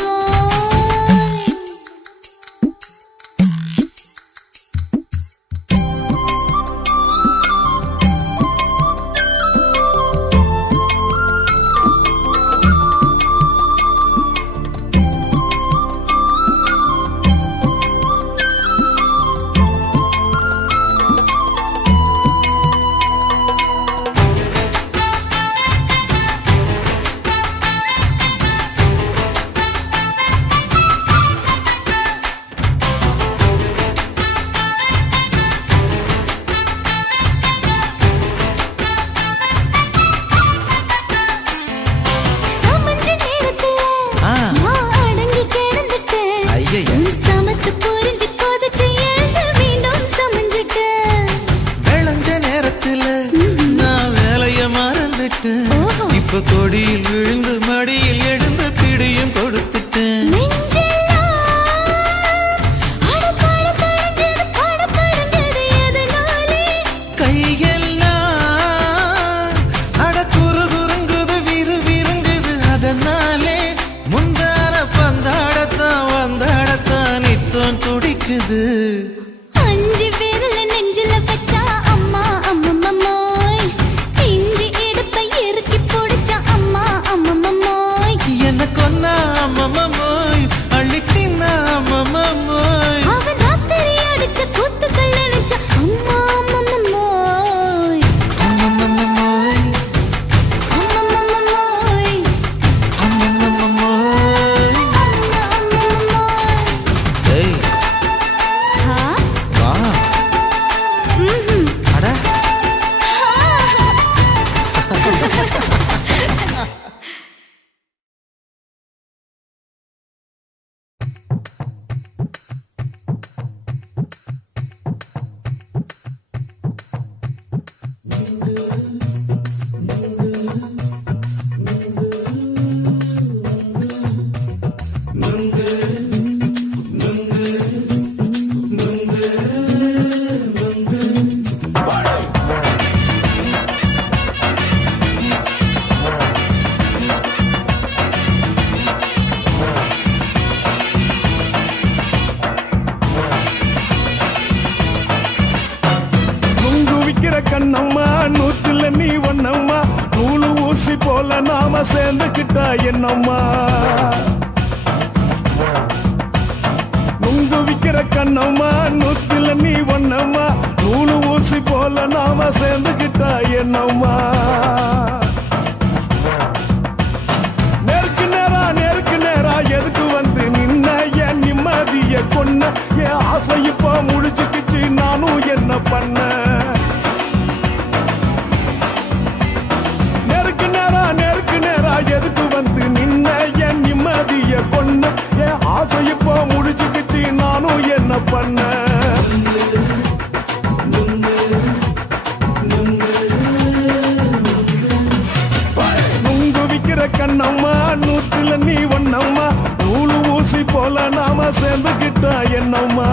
சமஞ்ச நேரத்துல நான் அடங்கி கிடந்துட்டேன் ஐயைய. நீ சமத்து புரிஞ்சு கொதிச்சு எழுந்து மீண்டும் சமஞ்சிட்டேன் விளைஞ்ச நேரத்துல நான் வேலைய மறந்துட்டேன் ஓஹோ. இப்ப கொடியில் விழுந்து மடியில் எழுந்து பிடியும் கொடுத்துட்டேன் நெஞ்செல்லாம் அடப்பாட தடஞ்சது படபடங்குது எதனாலே கையெல்லாம் அட குறுகுறுங்குது விறுவிறுங்குது அதனாலே முந்தான பந்தாடத்தான் வந்தாடத்தான் நித்தம் துடிக்குது அஞ்சு விரல நெஞ்சில வச்சா அம்மா அம்மம்மோய் இஞ்சி இடுப்பை இறுக்கி பொடிச்சா அம்மா அம்மம்மோய் என்ன கொன்னா அம்மம்மோய் அள்ளி தின்னா அம்மம்மோய் அவன் ராத்திரி அடிச்ச கூத்துக்கள் நினைச்ச அம்மா அம்மம்மோய் அம்மம்மோய் அம்மம்மோய் அம்மம்மோய் அம்மம்மோய் ஏய் ஹா வா ம்ஹும் அட நுங்கு விக்கிற கண்ணம்மா நூத்துல நீ ஒண்ணம்மா நூலு ஊசி போல நாம சேர்ந்துக்கிட்டா என்னம்மா நுங்கு விக்கிற கண்ணம்மா நூத்துல நீ ஒண்ணம்மா நூலு ஊசி போல நாம சேர்ந்துக்கிட்டா என்னம்மா நேருக்கு நேரா எதுக்கு வந்து நின்ன என் நிம்மதிய கொன்ன என் ஆசை இப்ப முடிச்சுக்கிச்சு நானும் என்ன பண்ண நேருக்கு நேரா எதுக்கு வந்து நின்ன என் நிம்மதிய கொன்ன என் ஆசை இப்ப முடிச்சுக்கிச்சு நானும் என்ன பண்ண நுங்கு விக்கிற கண்ணம்மா நூத்துல நீ ஒண்ணம்மா நூலு ஊசி போல நாம சேர்ந்துக்கிட்டா என்னம்மா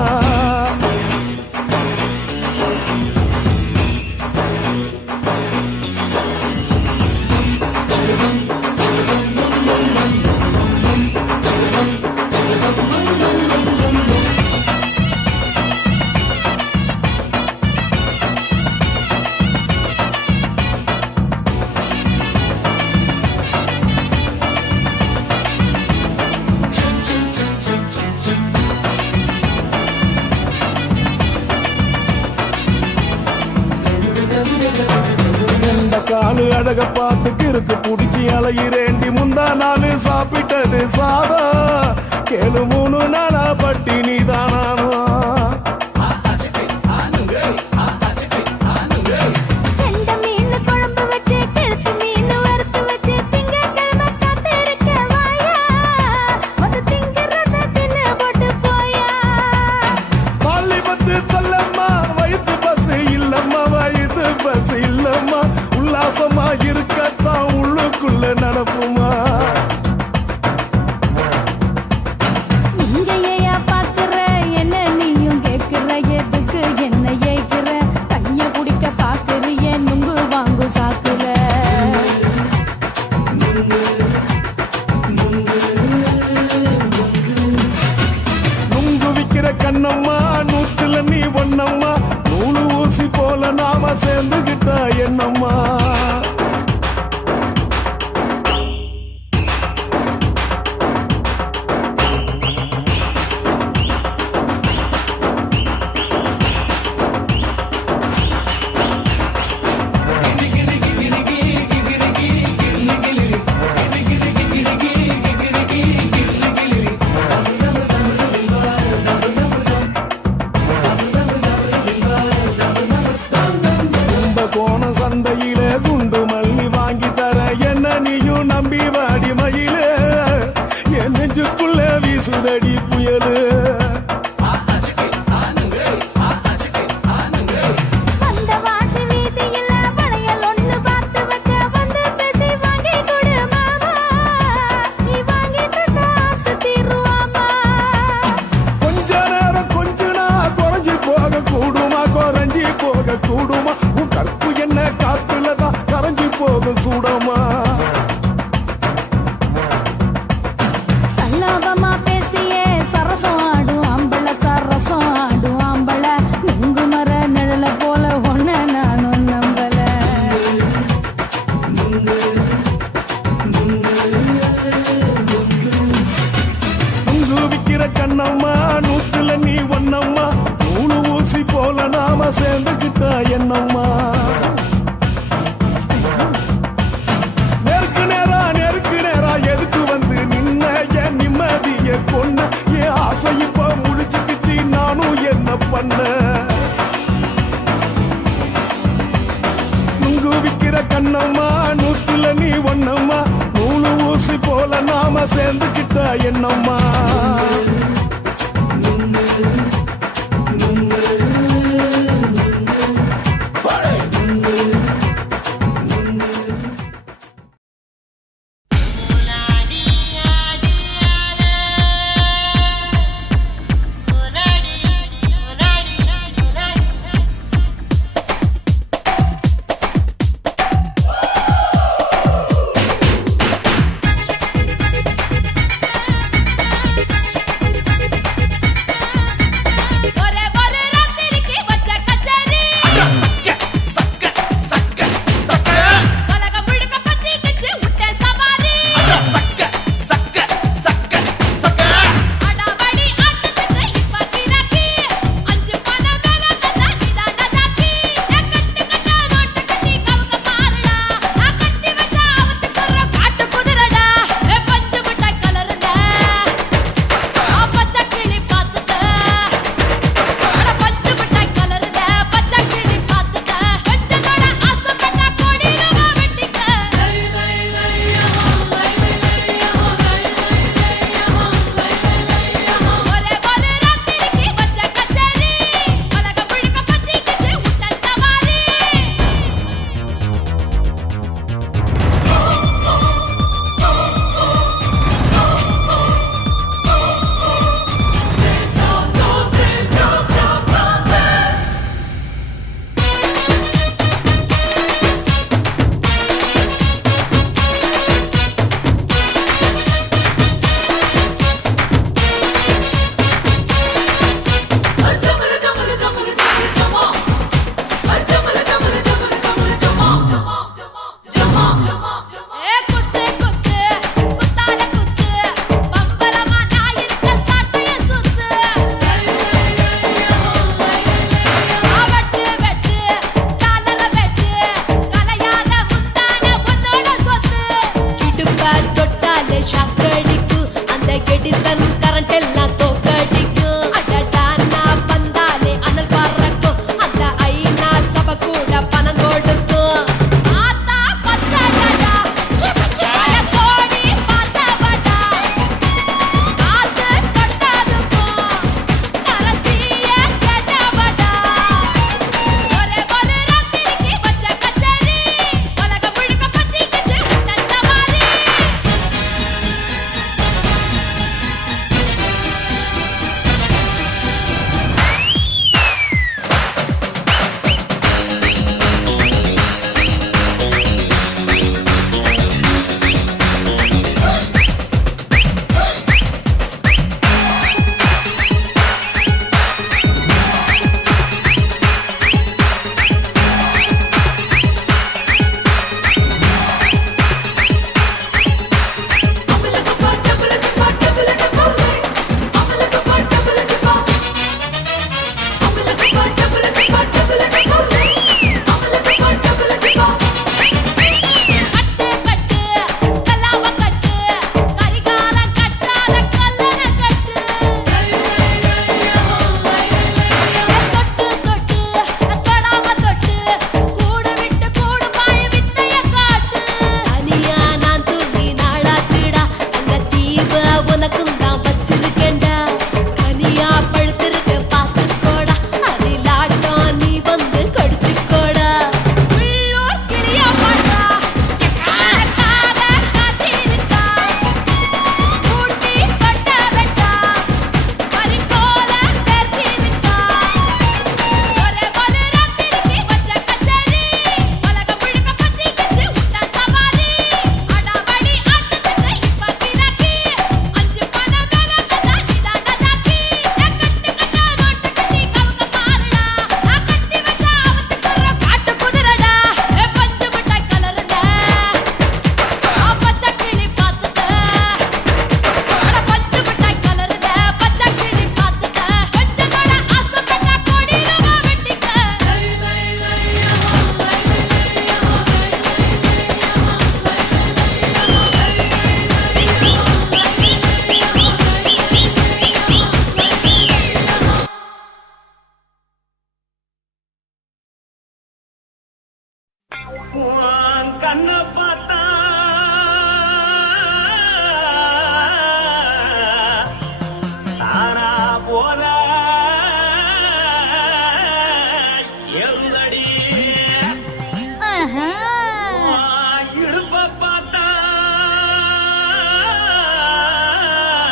காலு அழக பார்த்து கிறுக்கு புடிச்சு அலையிறேண்டி முந்தா நாலு சாப்பிட்டது சாதா கேளு 3 நாளா பட்டினி தானானோ நெஞ்சுக்குள்ள நடப்புமா இங்கேயா பாக்குற என்ன நீயும் கேக்குற எதுக்கு என்ன ஏய்க்கிற கைய குடிக்க பாக்குறிய நுங்கு வாங்கு சாக்குல நுங்கு விக்கிற கண்ணம்மா நூத்துல நீ ஒன்னம்மா நூலு ஊசி போல நாம சேர்ந்துகிட்டா என்னம்மா போன சந்தையில குண்டு மல்லி வாங்கி தர என்ன நீயும் நம்பி வாடி மயில என் நெஞ்சுக்குள்ள வீசுதடி புயலு அந்த வாசி வீதியில வளையல் ஒண்ணு பார்த்து வச்ச வந்து பேசி வாங்கி கொடு மாமா நீ வாங்கி தந்தா ஆசை தீருவாமா கொஞ்ச நேரம் கொஞ்ச நான் குறைஞ்சி போக கூடுமா குறைஞ்சி போக கூடுமா உன் கற்பு என்ன காத்துலதான் கரைஞ்சி போக சூடமா சல்லாபமா பேசியே சரசம் ஆடும் ஆம்பள சரசம் ஆடும் ஆம்பள நுங்கு மர நிழல போல ஒன்ன நானும் நம்பல நுங்கு விக்கிற கண்ணம்மா நூத்துல நீ ஒன்னம்மா நூலு ஊசி போல நாம சேர்ந்துகிட்டா என்னம்மா நெருக்கு நேரா எதுக்கு வந்து நின்ன என் நிம்மதிய கொன்ன என் ஆசை இப்ப முடிச்சுக்கிச்சு நானும் என்ன பண்ண நுங்கு விக்கிற கண்ணம்மா நூத்துல நீ ஒன்னம்மா நூலு ஊசி போல நாம சேர்ந்துகிட்டா என்னம்மா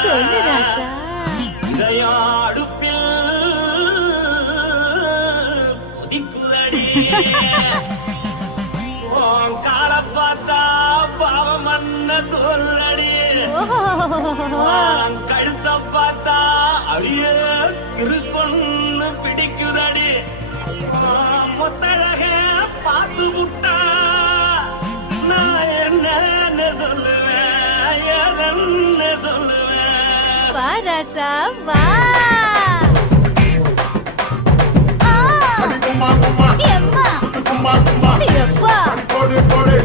சொல்லு ராசா. இதயாடுப்பில் உதிக்குதடி உன் கால பார்த்தா பாவம் மண்ண தோல்றடி கழுத்த பார்த்தா அடியே இருக்குன்னு பிடிக்குதடி மொத்தழக பார்த்து விட்டா நான் என்ன சொல்லுவேன் எதன்னு சொல்லுவேன். வா ராசா வா. கும்மா கும்மா எம்மா கும்மா கும்மா எப்பா போடு போடு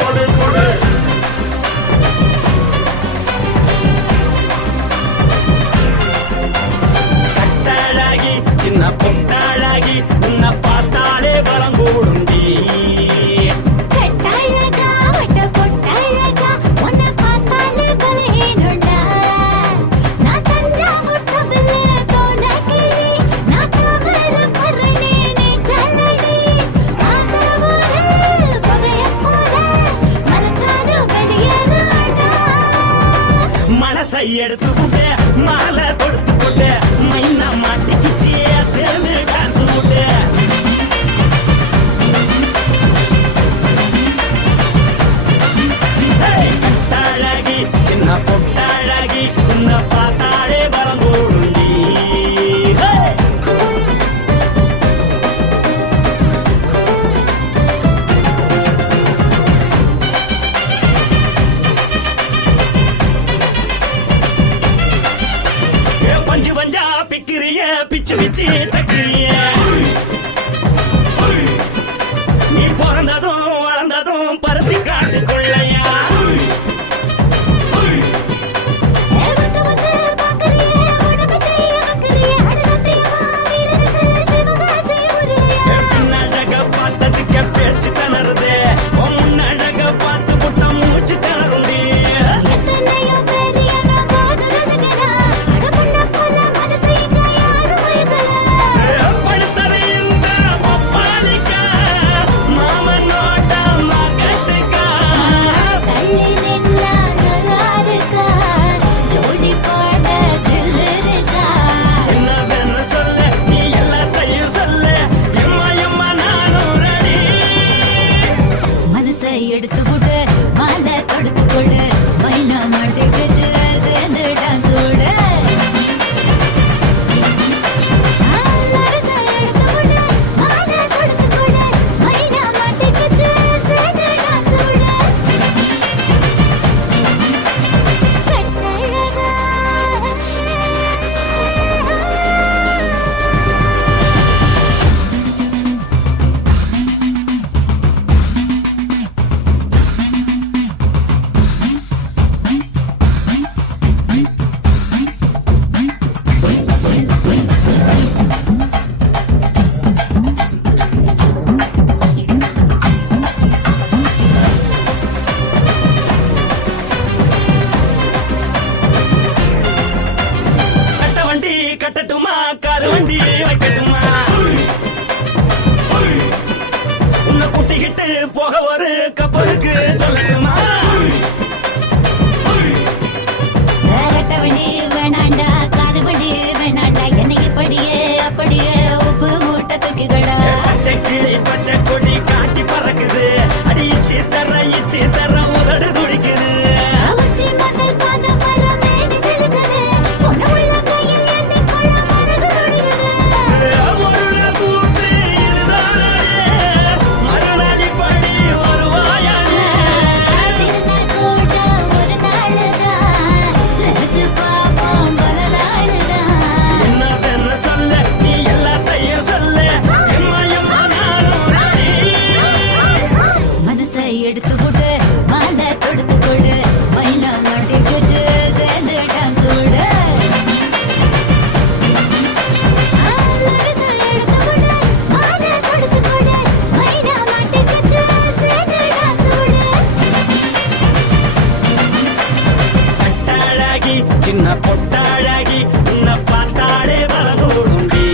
போடு போடு. கட்டழகி சின்ன பொட்டழகி உன்னை பார்த்தாலே பலம் கூடுண்டி. கட்டழகா வட்ட பொட்டழகா உன்னை பார்த்தாலே பலஹீனண்டா. நான் தஞ்சாவூர் கபிலே தோலகிரி நான் கபர பரணி நீ சல்லடி. ஆசவூரு பகைய போல மரச்சாரு வெளியேறாடா. மனசை எடுத்து புட்டே மாலை கொடுத்து புட்டே மைனா மாட்டிக்கிச்சு சேர்ந்து டான்ஸ் போட்டு. கட்டழகி சின்ன பொட்டழகி உன்னை பார்த்தாலே பலம் கூடுண்டி. பஞ்சு பஞ்சா பிக்கிறிய பிச்சு பிச்சு தக்கிறிய. நீ பிறந்ததும் வளர்ந்ததும் பருத்தி காட்டுக்குள்ளையா. வந்து வந்து பாக்கறியே உடம்பத்தைய வக்கறியே அடகத்தையவா வீரருக்கு சிவகாசி முருகையா. பின்னழக பார்த்ததுக்கு பேச்சு திணறுது உன் முன்னழக பார்த்து புட்ட மூச்சு திணறுண்டி. எத்தனையோ பேர் என்ன போது ரசிக்கிறா. அடமுன்ன போல மனசை இங்க யாரும் மயக்கல. படுத்தது இந்த பப்பாளிக்கா மாமனோட மகட்டுக்கா. கள்ளி நின்னா நல்லாருக்கா. ஜோடி போட தில்லிருக்கா. என்னவென்னு சொல்ல நீ எல்லாத்தையும் சொல்ல எம்மா எம்மா நானும் ரெடி. மனசை எடுத்து விடு மாலை தொடுத்து கொடு மைனா மாட்டுக்குச்சு சேர்ந்து டான்ஸ் விடு. மனசை எடுத்து விடு மாலை தொடுத்து கொடு மைனா மாட்டுக்குச்சு சேர்ந்து டான்ஸ் விடு. கட்டழகா கட்ட வண்டி கட்டட்டுமா காரு வண்டி வைக்கட்டுமா. உன்னை கூட்டிக்கிட்டு போக ஒரு கப்பலுக்கு சொல்லட்டுமா. வேகட்டவண்டி வேணாண்டா காதுபடி வேணாண்டா என்னைக்கு படியே அப்படியே உப்பு மூட்டை தூக்கிக்கடா. பச்சை கிளி பச்சை கொடி காட்டி பறக்குது அடி இச்சி தர உதடு துடிக்குது. உச்சி முதல் பாதம் வர மேனி சிலுக்குது. உன்னை உள்ள கையில் ஏந்தி கொள்ள மனது துடிக்குது. ஒரு நாள் கூத்து இதுதானே மறுநாள் இப்படி வருவாயானே. திருநாள் கூட ஒரு நாளுதான் நினைச்சு பார்ப்போம் பல நாளுதான். என்னவென்னு சொல்ல நீ எல்லாத்தையும் சொல்ல எம்மா எம்மா நானும் ரெடி. மனசை எடுத்து விடு மாலை தொடுத்து கொடு மைனா மாட்டுக்குச்சு சேர்ந்து டான்ஸ் விடு. மனசை எடுத்து விடு மாலை தொடுத்து கொடு மைனா மாட்டுக்குச்சு சேர்ந்து டான்ஸ் விடு. கட்டழகி சின்ன பொட்டழகி உன்னை பார்த்தாலே பலம் கூடுண்டி.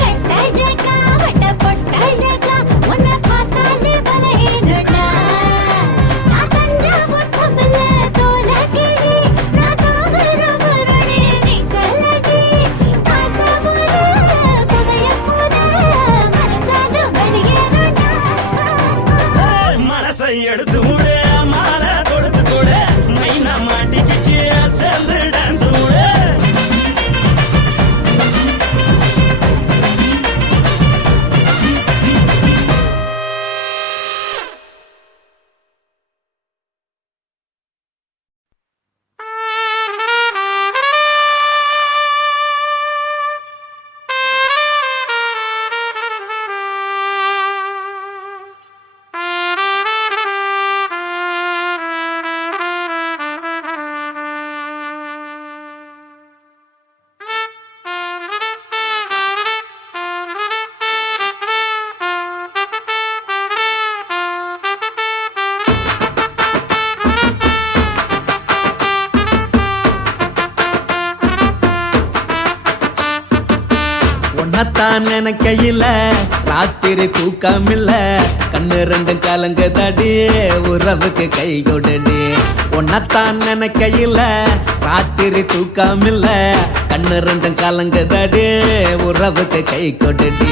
கட்டழகா வட்ட பொட்டழகா உன்னை பார்த்தாலே பலஹீனண்டா. நான் தஞ்சாவூர் கபிலே தோலகிரி நான் உன்னத்தான் நினைக்கையில ராத்திரி தூக்கமில்ல கண்ணு ரெண்டும் கலங்குதடி உறவுக்கு கை கொடுடி உன்னத்தான் நினைக்கையில ராத்திரி தூக்கமில்ல கண்ணு ரெண்டும் கலங்குதடி உறவுக்கு கை கொடுடி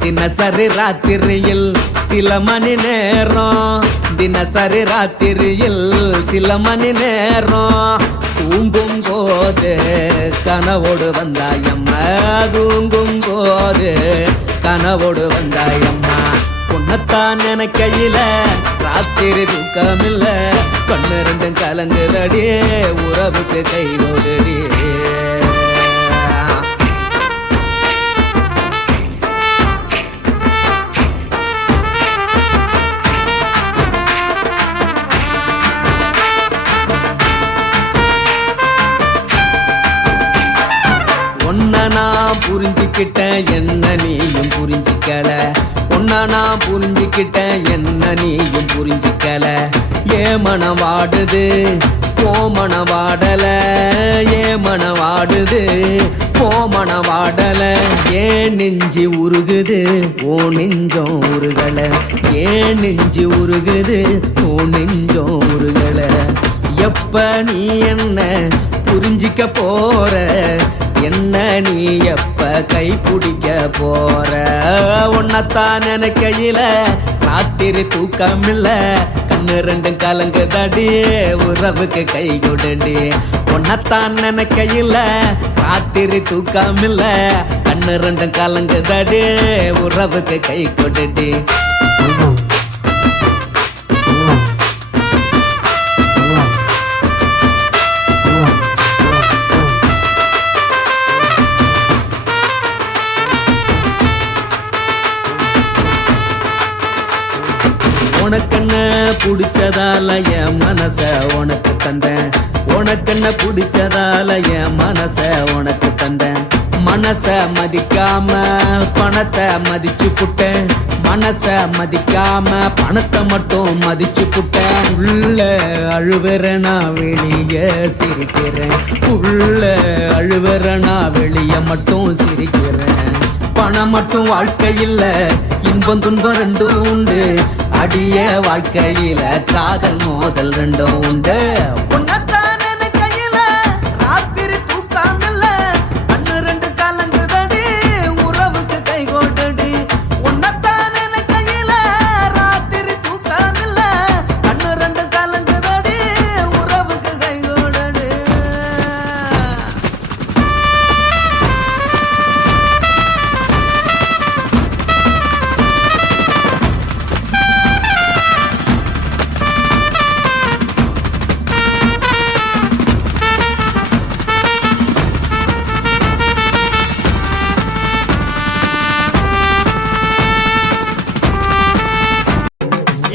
தினசரி ராத்திரியில் சில மணி நேரம் தினசரி ராத்திரியில் சில மணி நேரம் தூங்கும் போது கனவோடு வந்தாயம்மா தூங்கும் போது கனவோடு வந்தாயம்மா உன்னத்தான் நினைக்கையில ராத்திரி தூக்கமில்ல கண்ணு ரெண்டும் கலங்குதடி உறவுக்கு கை கொடுடி நான் புரிஞ்சுக்கிட்டேன் என்ன நீயும் புரிஞ்சிக்கல உன்ன நான் புரிஞ்சுக்கிட்டேன் என்ன நீயும் புரிஞ்சிக்கல ஏ மனம் வாடுது போ மனம் வாடல ஏ மனம் வாடுது போ மனம் வாடல ஏன் நெஞ்சு உருகுது ஓ நெஞ்சம் உருகல ஏன் நெஞ்சு உருகுது ஓ நெஞ்சம் உருகல எப்ப நீ என்ன புரிஞ்சிக்க போற என்ன நீ எப்ப கை பிடிக்க போற உன்னத்தான் நினைக்கையில ராத்திரி தூக்கமில்ல கண்ணு ரெண்டும் கலங்குதடி உறவுக்கு கை கொடுடி உன்னத்தான் நினைக்கையில ராத்திரி தூக்கமில்ல கண்ணு ரெண்டும் கலங்குதடி உறவுக்கு கை கொடுடி உனக்கென்ன பிடிச்சதால என் மனச உனக்கு தந்தேன் உனக்கென்ன பிடிச்சதால என் மனச உனக்கு தந்தேன் மனச மதிக்காம பணத்தை மதிச்சு புட்டேன் மனச மதிக்காம பணத்தை மட்டும் மதிச்சு புட்டேன் உள்ள அழுவுற நான் வெளியே சிரிக்கிறேன் உள்ள அழுவுற நான் வெளியே மட்டும் சிரிக்கிறேன் பணம் மட்டும் வாழ்க்கையில் இன்பம் துன்பம் ரெண்டும் உண்டு அடிய வாழ்க்கையில காதல் மோதல் ரெண்டும் உண்டு உன்னத்தான் நினைக்கையில ராத்திரி தூக்கமில்ல கண்ணு ரெண்டு கலங்குதடி உறவுக்கு கை கொடுடி உன்னத்தான் நினைக்கையில ராத்திரி தூக்கமில்ல கண்ணு ரெண்டு கலங்குதடி உறவுக்கு கை கொடுடி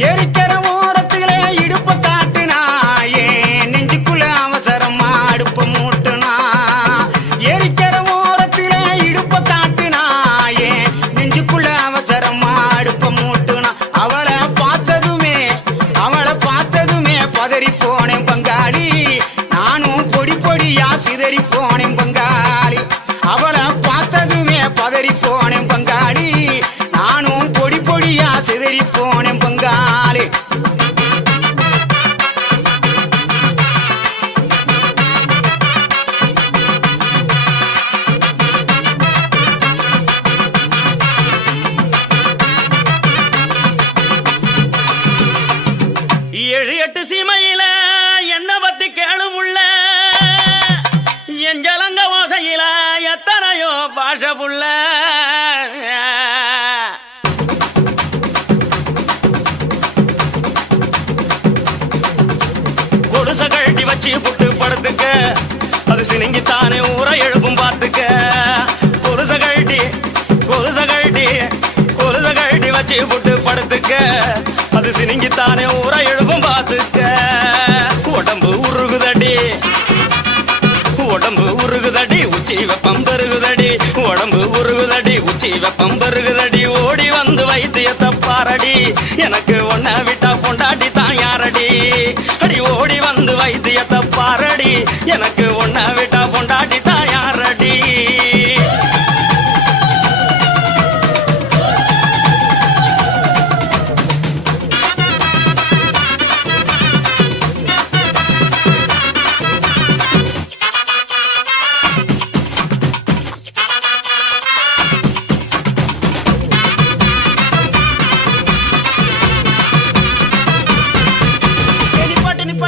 எரிக்கிற ஓரத்துல இடுப்ப காட்டுனா ஏன் நெஞ்சுக்குள்ள அவசரமா அடுப்ப மூட்டுனா எரிக்கிற ஓரத்துல இடுப்ப காட்டுனா ஏன் நெஞ்சுக்குள்ள அவசரமா அடுப்ப மூட்டுனா அவளை பார்த்ததுமே பதறி போனேன் பங்காளி நானும் பொடி பொடியா சிதறி போனேன் பங்காளி அவளை பார்த்ததுமே பதறி போனேன் பங்காளி நானும் பொடி பொடியா சிதறி போனேன் பங்காளி ஏழு எட்டு சீமையில என்ன பத்தி கேளு உள்ள என் ஜலங்க ஓசையில எத்தனையோ பாஷ புள்ள கொலுச கழட்டி வச்சு புட்டு படுத்துக்க அது சினிங்கித்தானே ஊரை எழுப்பும் பார்த்துக்க கொலுச கழட்டி வச்சு புட்டு படுத்துக்க அது சினிங்கித்தானே ஊரை எழுப்பும் பார்த்துக்க உடம்பு உருகுதடி உச்சி வெப்பம் பெருகுதடி உடம்பு உருகுதடி உச்சி வெப்பம் பெருகுதடி ஓடி வந்து வைத்தியத்தை பாரடி எனக்கு ஒன்ன விட்டா பொண்டாட்டி தான் யாரடி அடி ஓடி வந்து வைத்தியத்தை பாரடி எனக்கு ஒன்ன விட்டா பொண்டாட்டி தான் யாரடி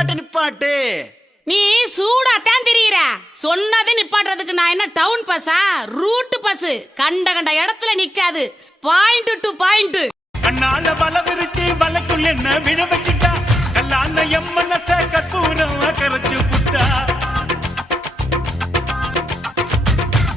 நிப்பாட்டு. நீ சூடாத்தான் தெரியுற. சொன்னது நிப்பாட்டுறதுக்கு நான் என்ன டவுன் பஸ்ஸா? Root bus. கண்ட கண்ட இடத்துல நிக்காது. Point to point. கண்ணால வல விரிச்சு வலக்குள் என்ன விழ வச்சுட்டா, கல்லான எம்மனத்தை கற்பூரம் கரைச்சு புட்டா,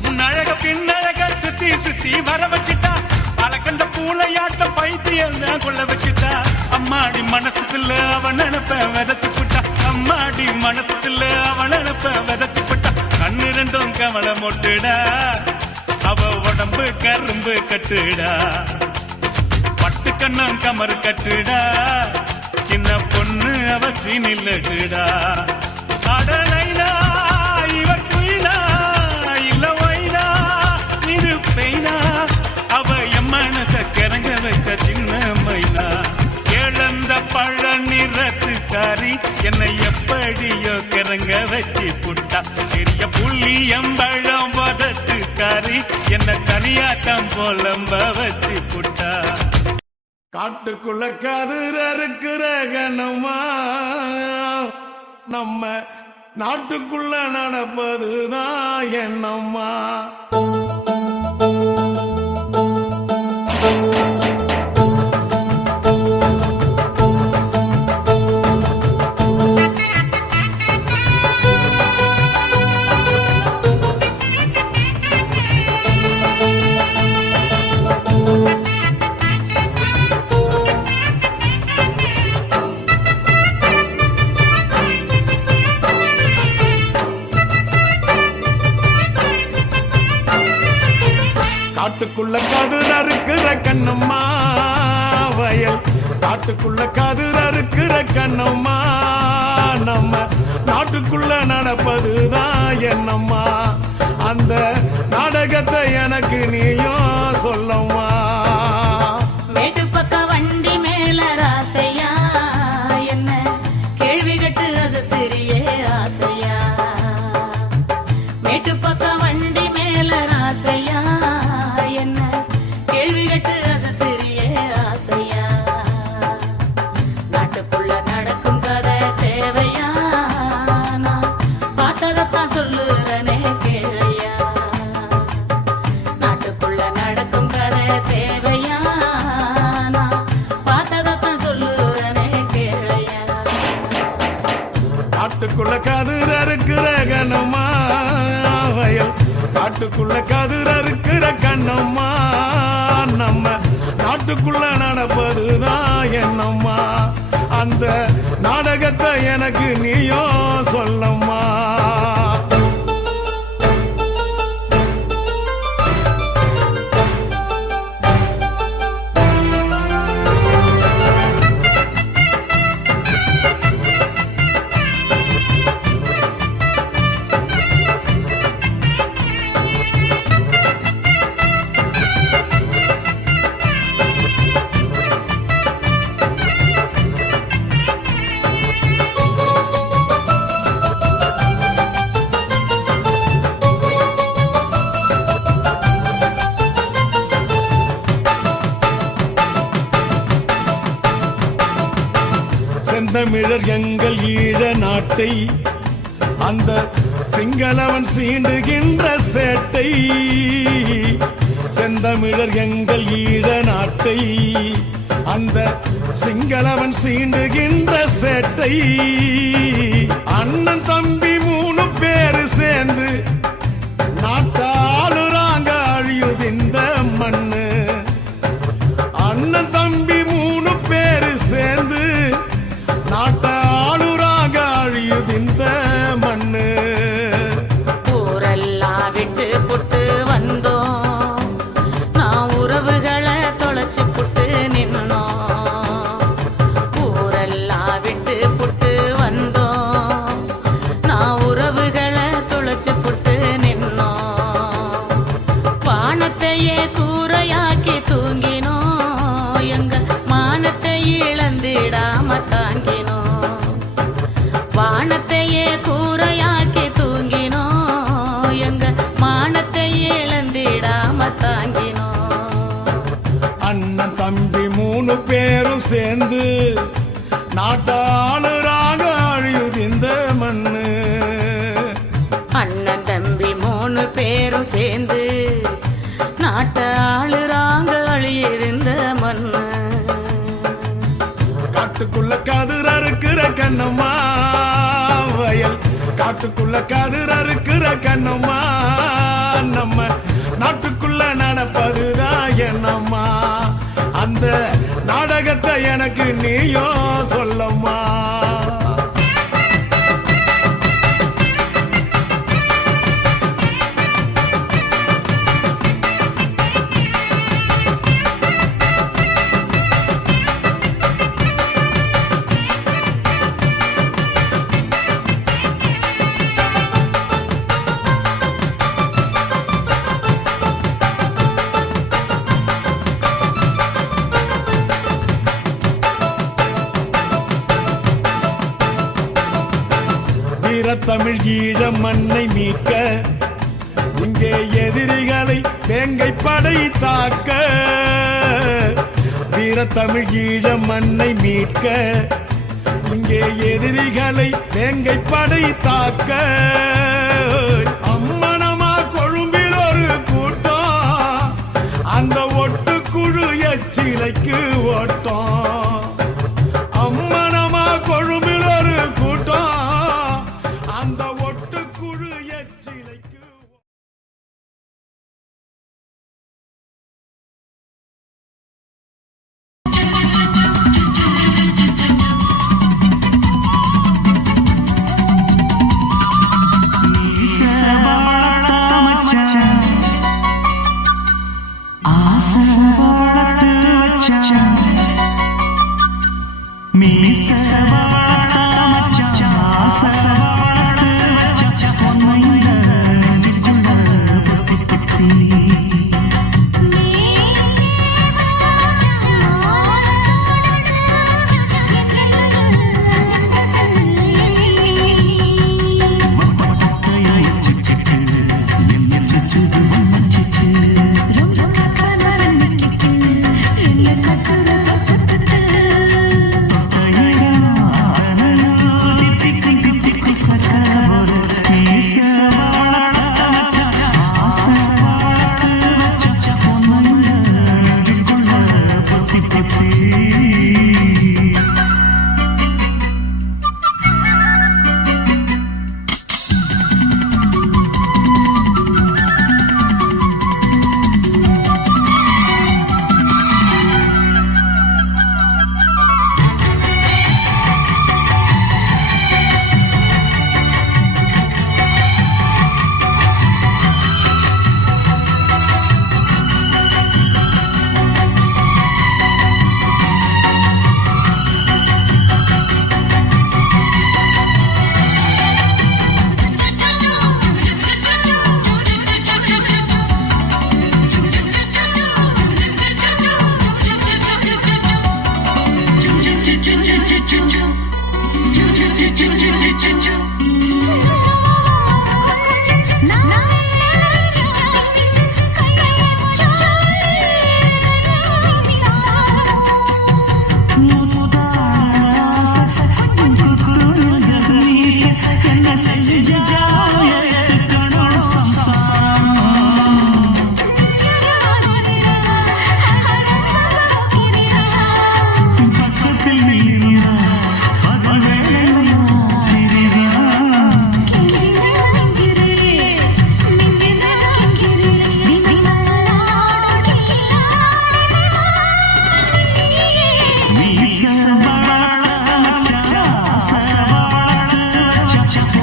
முன்னழக பின்னழக சுத்தி சுத்தி வர வச்சுட்டா, பலக்கண்ட பூளையாட்டம் பைத்தியம் கொள்ள வச்சுட்டா, அம்மாடி மனசுக்குள்ள அவன் நினைப்ப விதைச்சு புட்டா, அம்மாடி மனசுக்குள்ள அவன் நினைப்ப விதைச்சு புட்டா, கண்ணு ரெண்டும் கவலை மொட்டுடா, அவ உடம்பு கரும்பு கட்டுடா, பட்டு கண்ணம் கமரு கட்டுடா, சின்ன பொண்ணு அவ சீனில்லட்டுடா, அடலைனா இவ குயிலா இல்ல வைனா இது பெய்னா, அவ என் மனச கிறங்க வச்ச சின்ன மைனா, இழந்த பழ நிறத்துக்காரி என்னை எப்படியோ கிறங்க வச்சு புட்டா, பெரிய புள்ளி எம்பழம் வதத்துக்காரி என்ன தனியாட்டம் போலம்ப வச்சு புட்டா. காட்டுக்குள்ள கதிர இருக்கிற கணமா நம்ம நாட்டுக்குள்ள நடப்பதுதான் என்னம்மா. காட்டுக்குள்ள கதிர இருக்கிற கண்ணம்மா வயல், காட்டுக்குள்ள கதிர இருக்கிற கண்ணம்மா நம்ம நாட்டுக்குள்ள நடப்பதுதான் என்னம்மா, அந்த நாடகத்தை எனக்கு நீயும் சொல்லம்மா. மேட்டு பக்க வண்டி மேல ராசையா என்ன கேள்வி கட்டு அசத்திரியே ஆசையா, மேட்டு பக்க வண்டி மேல ராசையா என்ன கேள்வி கட்டு அசத்திரியே ஆசையா, நாட்டுக்குள்ள நடக்கும் கதை தேவையா, நான் பார்த்ததத்தான் சொல்லுறனே கேளையா, நாட்டுக்குள்ள நடக்கும் கதை தேவையா, நான் பார்த்ததத்தான் சொல்லுறனே கேளையா. காட்டுக்குள்ள கதிர இருக்கிற கண்ணம்மா வயல், காட்டுக்குள்ள கதிர இருக்கிற கண்ணம்மா நம்ம நாட்டுக்குள்ள நடப்பதுதான் என்னம்மா, அந்த நாடகத்தை எனக்கு நீயும் சொல்லம்மா. செந்தமிழர் எங்கள் ஈழ நாட்டை அந்த சிங்களவன் சீண்டுகின்ற சேட்டை, செந்தமிழர் எங்கள் ஈழ நாட்டை அந்த சிங்களவன் சீண்டுகின்ற சேட்டை, அண்ணன் தம்பி 3 பேரு சேர்ந்து நாட்டாளுறாங்க அழியுது இந்த மண்ணு, அண்ணன் தம்பி 3 பேரு சேர்ந்து நாட்டாளுறாங்க அழியுது இந்த மண்ணு. ஊரெல்லாம் விட்டு புட்டு வந்தோம், நான் உறவுகளை தொலைச்சு புட்டு நின்னோம், ஊரெல்லாம் விட்டு புட்டு வந்தோம், நான் உறவுகளை தொலைச்சு புட்டு நின்னோம், வானத்தையே கூரையாக்கி தூங்கினோம், எங்க மானத்தை இழந்திடாம தாங்கினோம், வானத்தையே கூரையாக்கி தூங்கினோம், எங்க மானத்தை இழந்திடாம தாங்கினோம். அண்ணன் தம்பி 3 பேரும் சேர்ந்து நாட்டாளுறாங்க அழியுது பேரும் சேர்ந்து நாட்ட ஆளுறாங்க அழியிருந்த மண்ணு. காட்டுக்குள்ள கதிர் அறுக்கிற கண்ணம்மா வயல், காட்டுக்குள்ள கதிர் அறுக்கிற கண்ணம்மா, நம்ம நாட்டுக்குள்ள நடப்பதுதான் என்னம்மா, அந்த நாடகத்தை எனக்கு நீயோ சொல்லம்மா. தமிழ் ஈழ மண்ணை மீட்க இங்கே எதிரிகளை வேங்கை படை தாக்க, வீர தமிழ் ஈழ மண்ணை மீட்க இங்கே எதிரிகளை வேங்கை படை தாக்க, அம்மனமா கொழும்பில் ஒரு கூட்டம், அந்த ஒட்டுக்குழு எச்சிலைக்கு ஓட்டம், அம்மனமா கொழும்பில் ஒரு கூட்டம், அந்த ஒட்டுக்குழு எச்சிலைக்கு.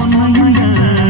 பொண்ணு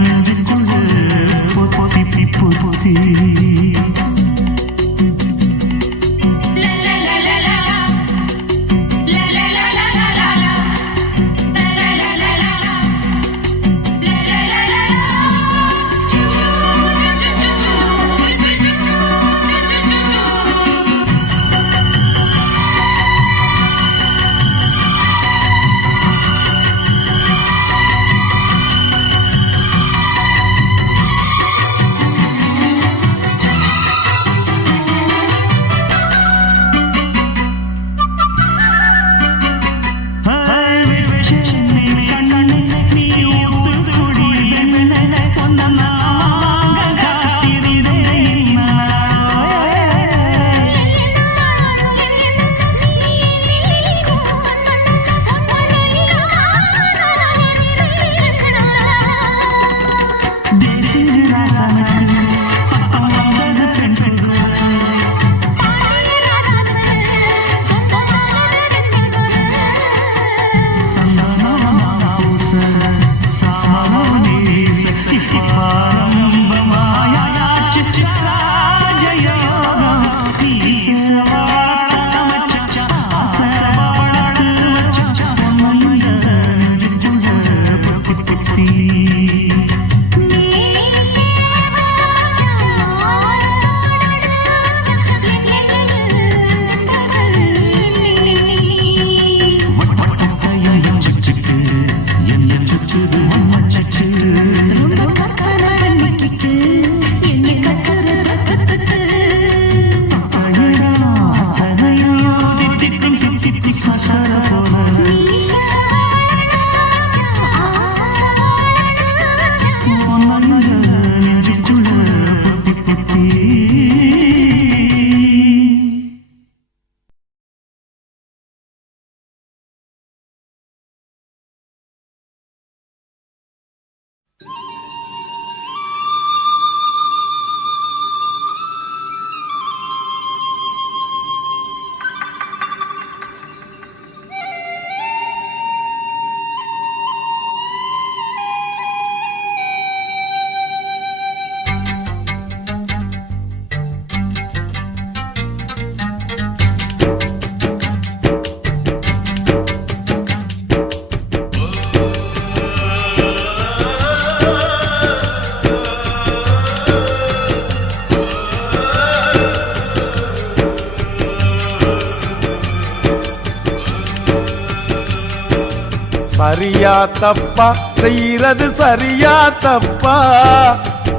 சரியா தப்பா செய்யறது சரியா தப்பா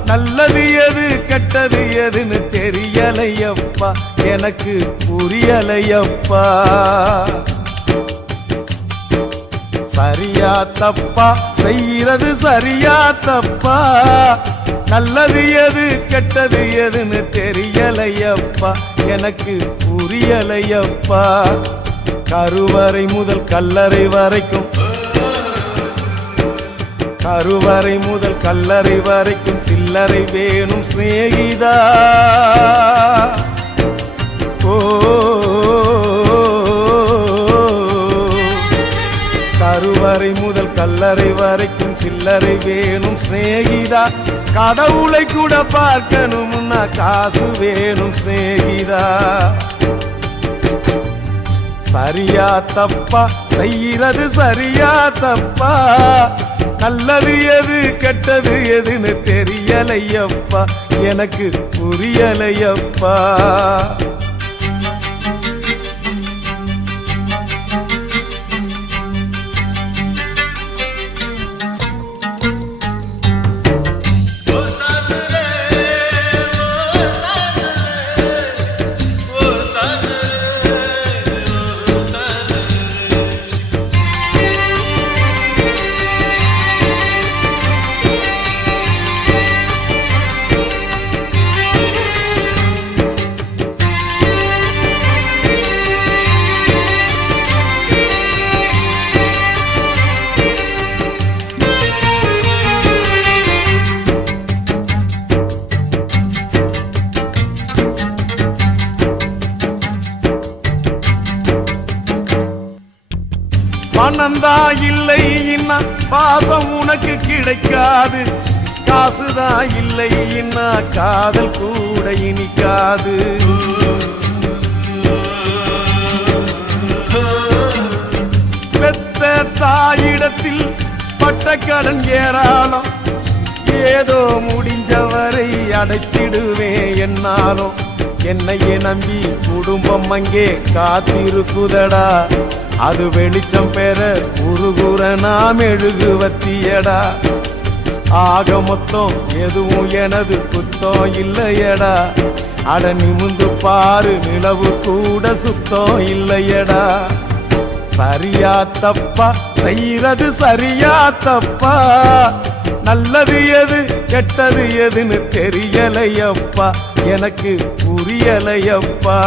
நல்லது எது கெட்டது எதுன்னு தெரியலையப்பா எனக்கு புரியலையப்பா சரியா தப்பா செய்யறது சரியா தப்பா நல்லது எது கெட்டது எதுன்னு தெரியலையப்பா எனக்கு புரியலையப்பா கருவறை முதல் கல்லறை வரைக்கும் கருவறை முதல் கல்லறை வரைக்கும் சில்லறை வேணும் சிநேகிதா ஓ கருவறை முதல் கல்லறை வரைக்கும் சில்லறை வேணும் சிநேகிதா கடவுளை கூட பார்க்கணும்னா காசு வேணும் சிநேகிதா சரியா தப்பா செய்யறது சரியா தப்பா நல்லது எது கெட்டது எதுன்னு தெரியலையப்பா எனக்கு புரியலையப்பா பணந்தா இல்லை இன்னா பாசம் உனக்கு கிடைக்காது காசுதான் இல்லை இன்னா காதல் கூட இனிக்காது பெத்த தாயிடத்தில் பட்ட கடன் ஏராளம் ஏதோ முடிஞ்சவரை அடைச்சிடுவேன் என்னாலும் என்னையே நம்பி குடும்பம் அங்கே காத்திருக்குதடா அது வெளிச்சம் பெற உருகுற நாம் எழுகுவத்தியடா ஆக மொத்தம் எதுவும் எனது குத்தம் இல்லையடா அட நிமிந்து பாரு நிலவு கூட சுத்தம் இல்லையடா சரியா தப்பா செய்யறது சரியா தப்பா நல்லது எது கெட்டது எதுன்னு தெரியலையப்பா எனக்கு புரியலையப்பா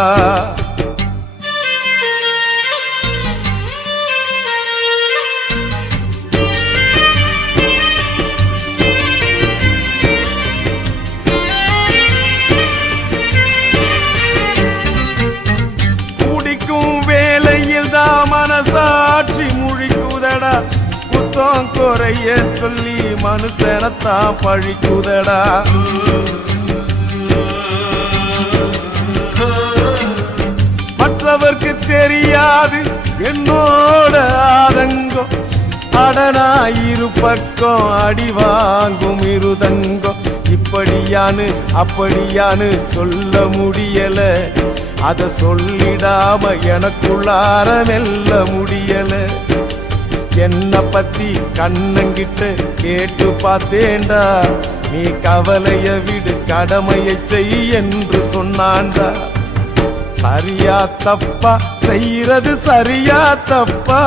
மனசாட்சி முழிக்குதடா குத்தம் குறைய சொல்லி மனுஷனத்தான் பழிக்குதடா மற்றவர்க்கு தெரியாது என்னோட ஆதங்கம் அடனா இரு பக்கம் அடி வாங்கும் இருதங்கம் இப்படியானு அப்படியானு சொல்ல முடியல அத சொல்லிடாம எனக்குள்ளார மெல்ல முடியல என்ன பத்தி கண்ணங்கிட்ட கேட்டு பார்த்தேன்டா நீ கவலைய விடு கடமையை செய் என்று சொன்னான்டா சரியா தப்பா செய்யறது சரியா தப்பா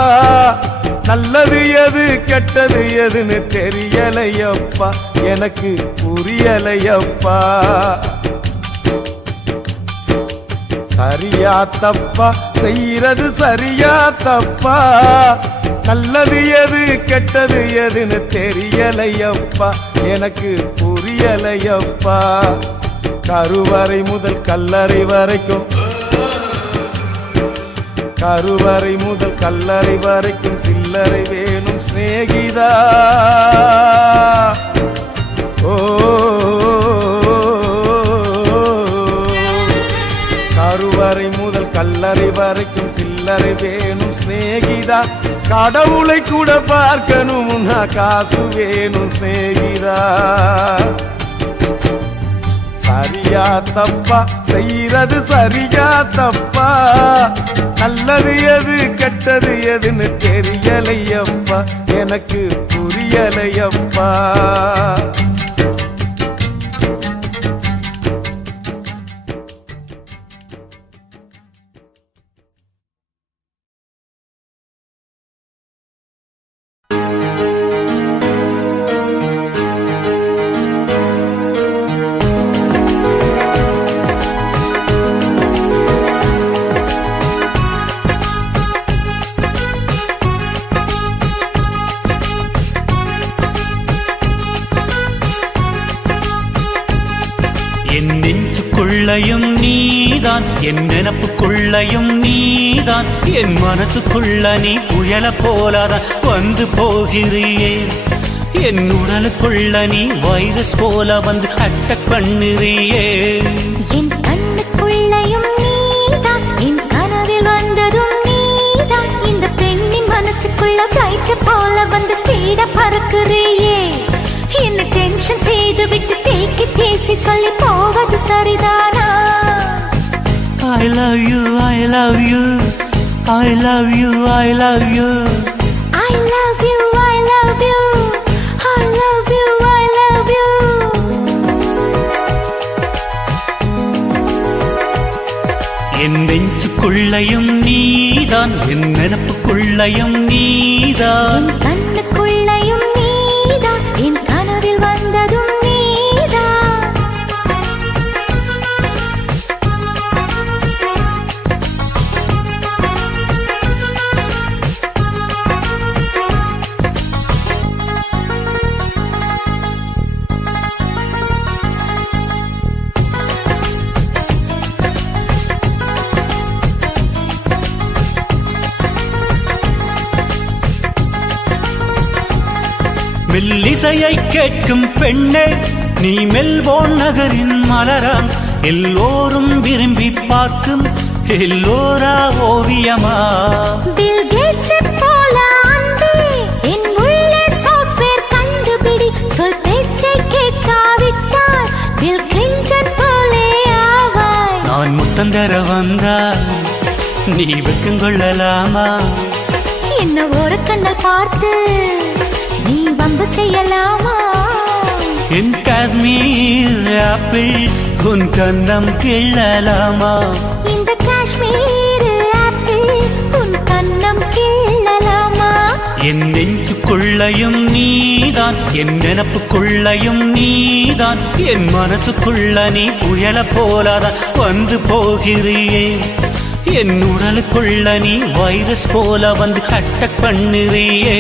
நல்லது எது கெட்டது எதுன்னு தெரியலையப்பா எனக்கு புரியலையப்பா சரியா தப்பா செய்யறது சரியா தப்பா நல்லது எது கெட்டது எதுன்னு தெரியலையப்பா எனக்கு புரியலையப்பா கருவறை முதல் கல்லறை வரைக்கும் கருவறை முதல் கல்லறை வரைக்கும் சில்லறை வேணும் சிநேகிதா ஓ கருவறை முதல் கல்லறை வரைக்கும் சில்லறை வேணும் சிநேகிதா கடவுளை கூட பார்க்கணும்னா காசு வேணும் சிநேகிதா சரியா தப்பா செய்யறது சரியா தப்பா நல்லது எது கெட்டது எதுன்னு தெரியலையப்பா எனக்கு புரியலையப்பா என் நெஞ்சுக்குள்ளையும் நீதான், என் நினப்புக்குள்ளையும் நீதான், என் மனசுக்குள்ள நீ புயல போலதான் வந்து போகிறியே. என் உடலுக்குள்ள நீ வைரஸ் போல வந்து அட்டக் பண்ணுறியே. என் கண்ணுக்குள்ளையும் நீதான், என் கனவில் வந்ததும் நீதான், இந்த பெண்ணின் மனசுக்குள்ள ஃப்ளைட் போல வந்து ஸ்பீடா பறக்குறியே. என்ன டென்ஷன் செய்து விட்டு தேக்கி பேசி சொல்லி போவது சரிதானா? I love you, I love you, I love you, I love you, I love you, I love you, I love you, I love you. என் நெஞ்சுக்குள்ளையும் நீதான், என் நினப்புக்குள்ளையும் நீதான், என் கண்ணுக்குள்ளையும் நீதான், என் கனவில் வந்ததும் நீதான். மெல்லிசையை கேட்கும் பெண்ணே நீ மெல்போர்ன் நகரின் மலராம், எல்லோரும் விரும்பி பார்க்கும் எல்லோரா ஓவியமா. பில் கேட்ஸ் போல அன்பே என் உள்ளே சாஃப்ட்வேர் கண்டுபிடி, சொல் பேச்சை கேட்காவிட்டால் பில் கிளின்டன் போலே ஆவாய். நான் முத்தம் தர வந்தால் நீ வெக்கம் கொள்ளலாமா? என்ன ஒரு கண்ணல் பார்த்து நீ வம்பு செய்யலாமா? என் காஷ்மீர் ஆப்பிள் உன் கண்ணம் கிள்ளலாமா? இந்த காஷ்மீர் ஆப்பிள் உன் கண்ணம் கிள்ளலாமா? என் நெஞ்சுக்குள்ளையும் நீதான், என் நினப்புக்குள்ளையும் நீதான், என் மனசுக்குள்ள நீ புயல போலதான் வந்து போகிறியே. என் உடலுக்குள்ள நீ வைரஸ் போல வந்து அட்டக் பண்ணுறியே.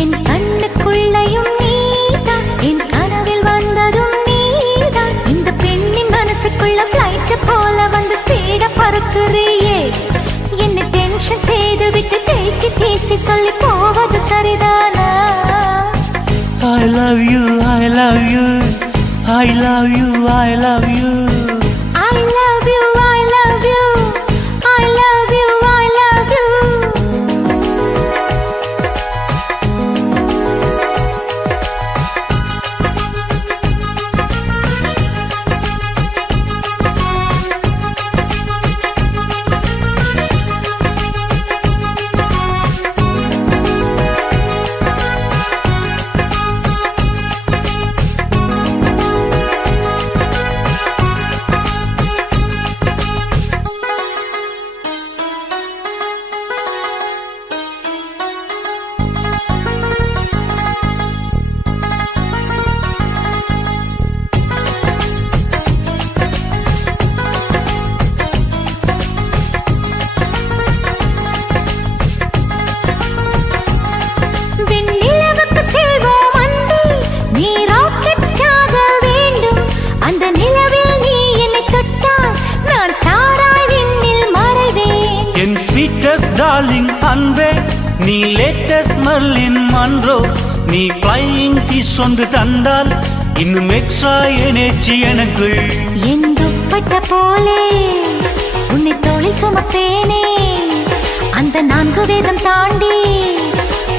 என் கண்ணுக்குள்ளையும் நீதான், என் கனவில் வந்ததும் நீதான், இந்த பெண்ணின் மனசுக்குள்ள ஃப்ளைட் போல வந்து ஸ்பீடா பறக்குறியே. என்ன டென்ஷன் செய்து விட்டு தேக்கி பேசி சொல்லி போவது சரிதானா? I love you, I love you, I love you, I love you, I love you, I love you, I love you, I love you. Darling அன்பே நீ லேட்டஸ்ட் மர்லின் மன்றோ, நீ ஃப்ளையிங் கிஸ் ஒன்று தந்தால் இன்னும் எக்ஸ்ட்ரா எனர்ஜி எனக்குள். என் துப்பட்ட போலே உன்னை தோளில் சுமப்பேனே, அந்த 4 வேதம் தாண்டி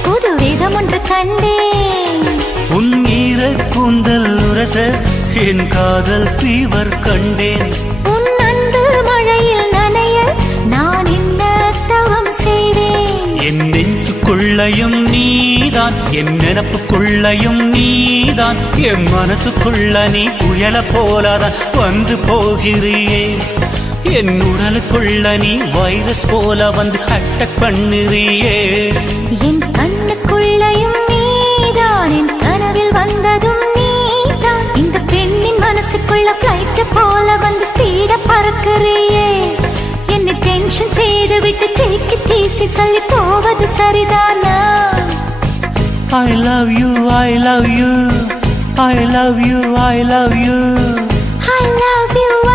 புது வேதம் ஒன்று கண்டேன். உன் ஈர கூந்தல் உரச என் காதல் ஃபீவர் கண்டேன். உன் அன்பு மழையில் நனைய நான் என்ன தவம் செய்தேன். என் நெஞ்சுக்குள்ளையும் நீதான், என் நினப்புக்குள்ளையும் நீதான், என் மனசுக்குள்ள நீ புயல போலதான் வந்து போகிறியே. என் உடலுக்குள்ள நீ வைரஸ் போல வந்து அட்டாக் பண்ணுறியே. என் கண்ணுக்குள்ளையும் நீதான், என் கனவில் வந்ததும் நீதான். இந்த பெண்ணின் மனசுக்குள்ள பிளைட் போல வந்து ஸ்பீட பறக்குறியே. என்னை டென்ஷன் செய்து விட்டு டேக் இட் ஈஸி சொல்லி போவது சரிதானா? I love you, I love you, I love you, I love you. I love you.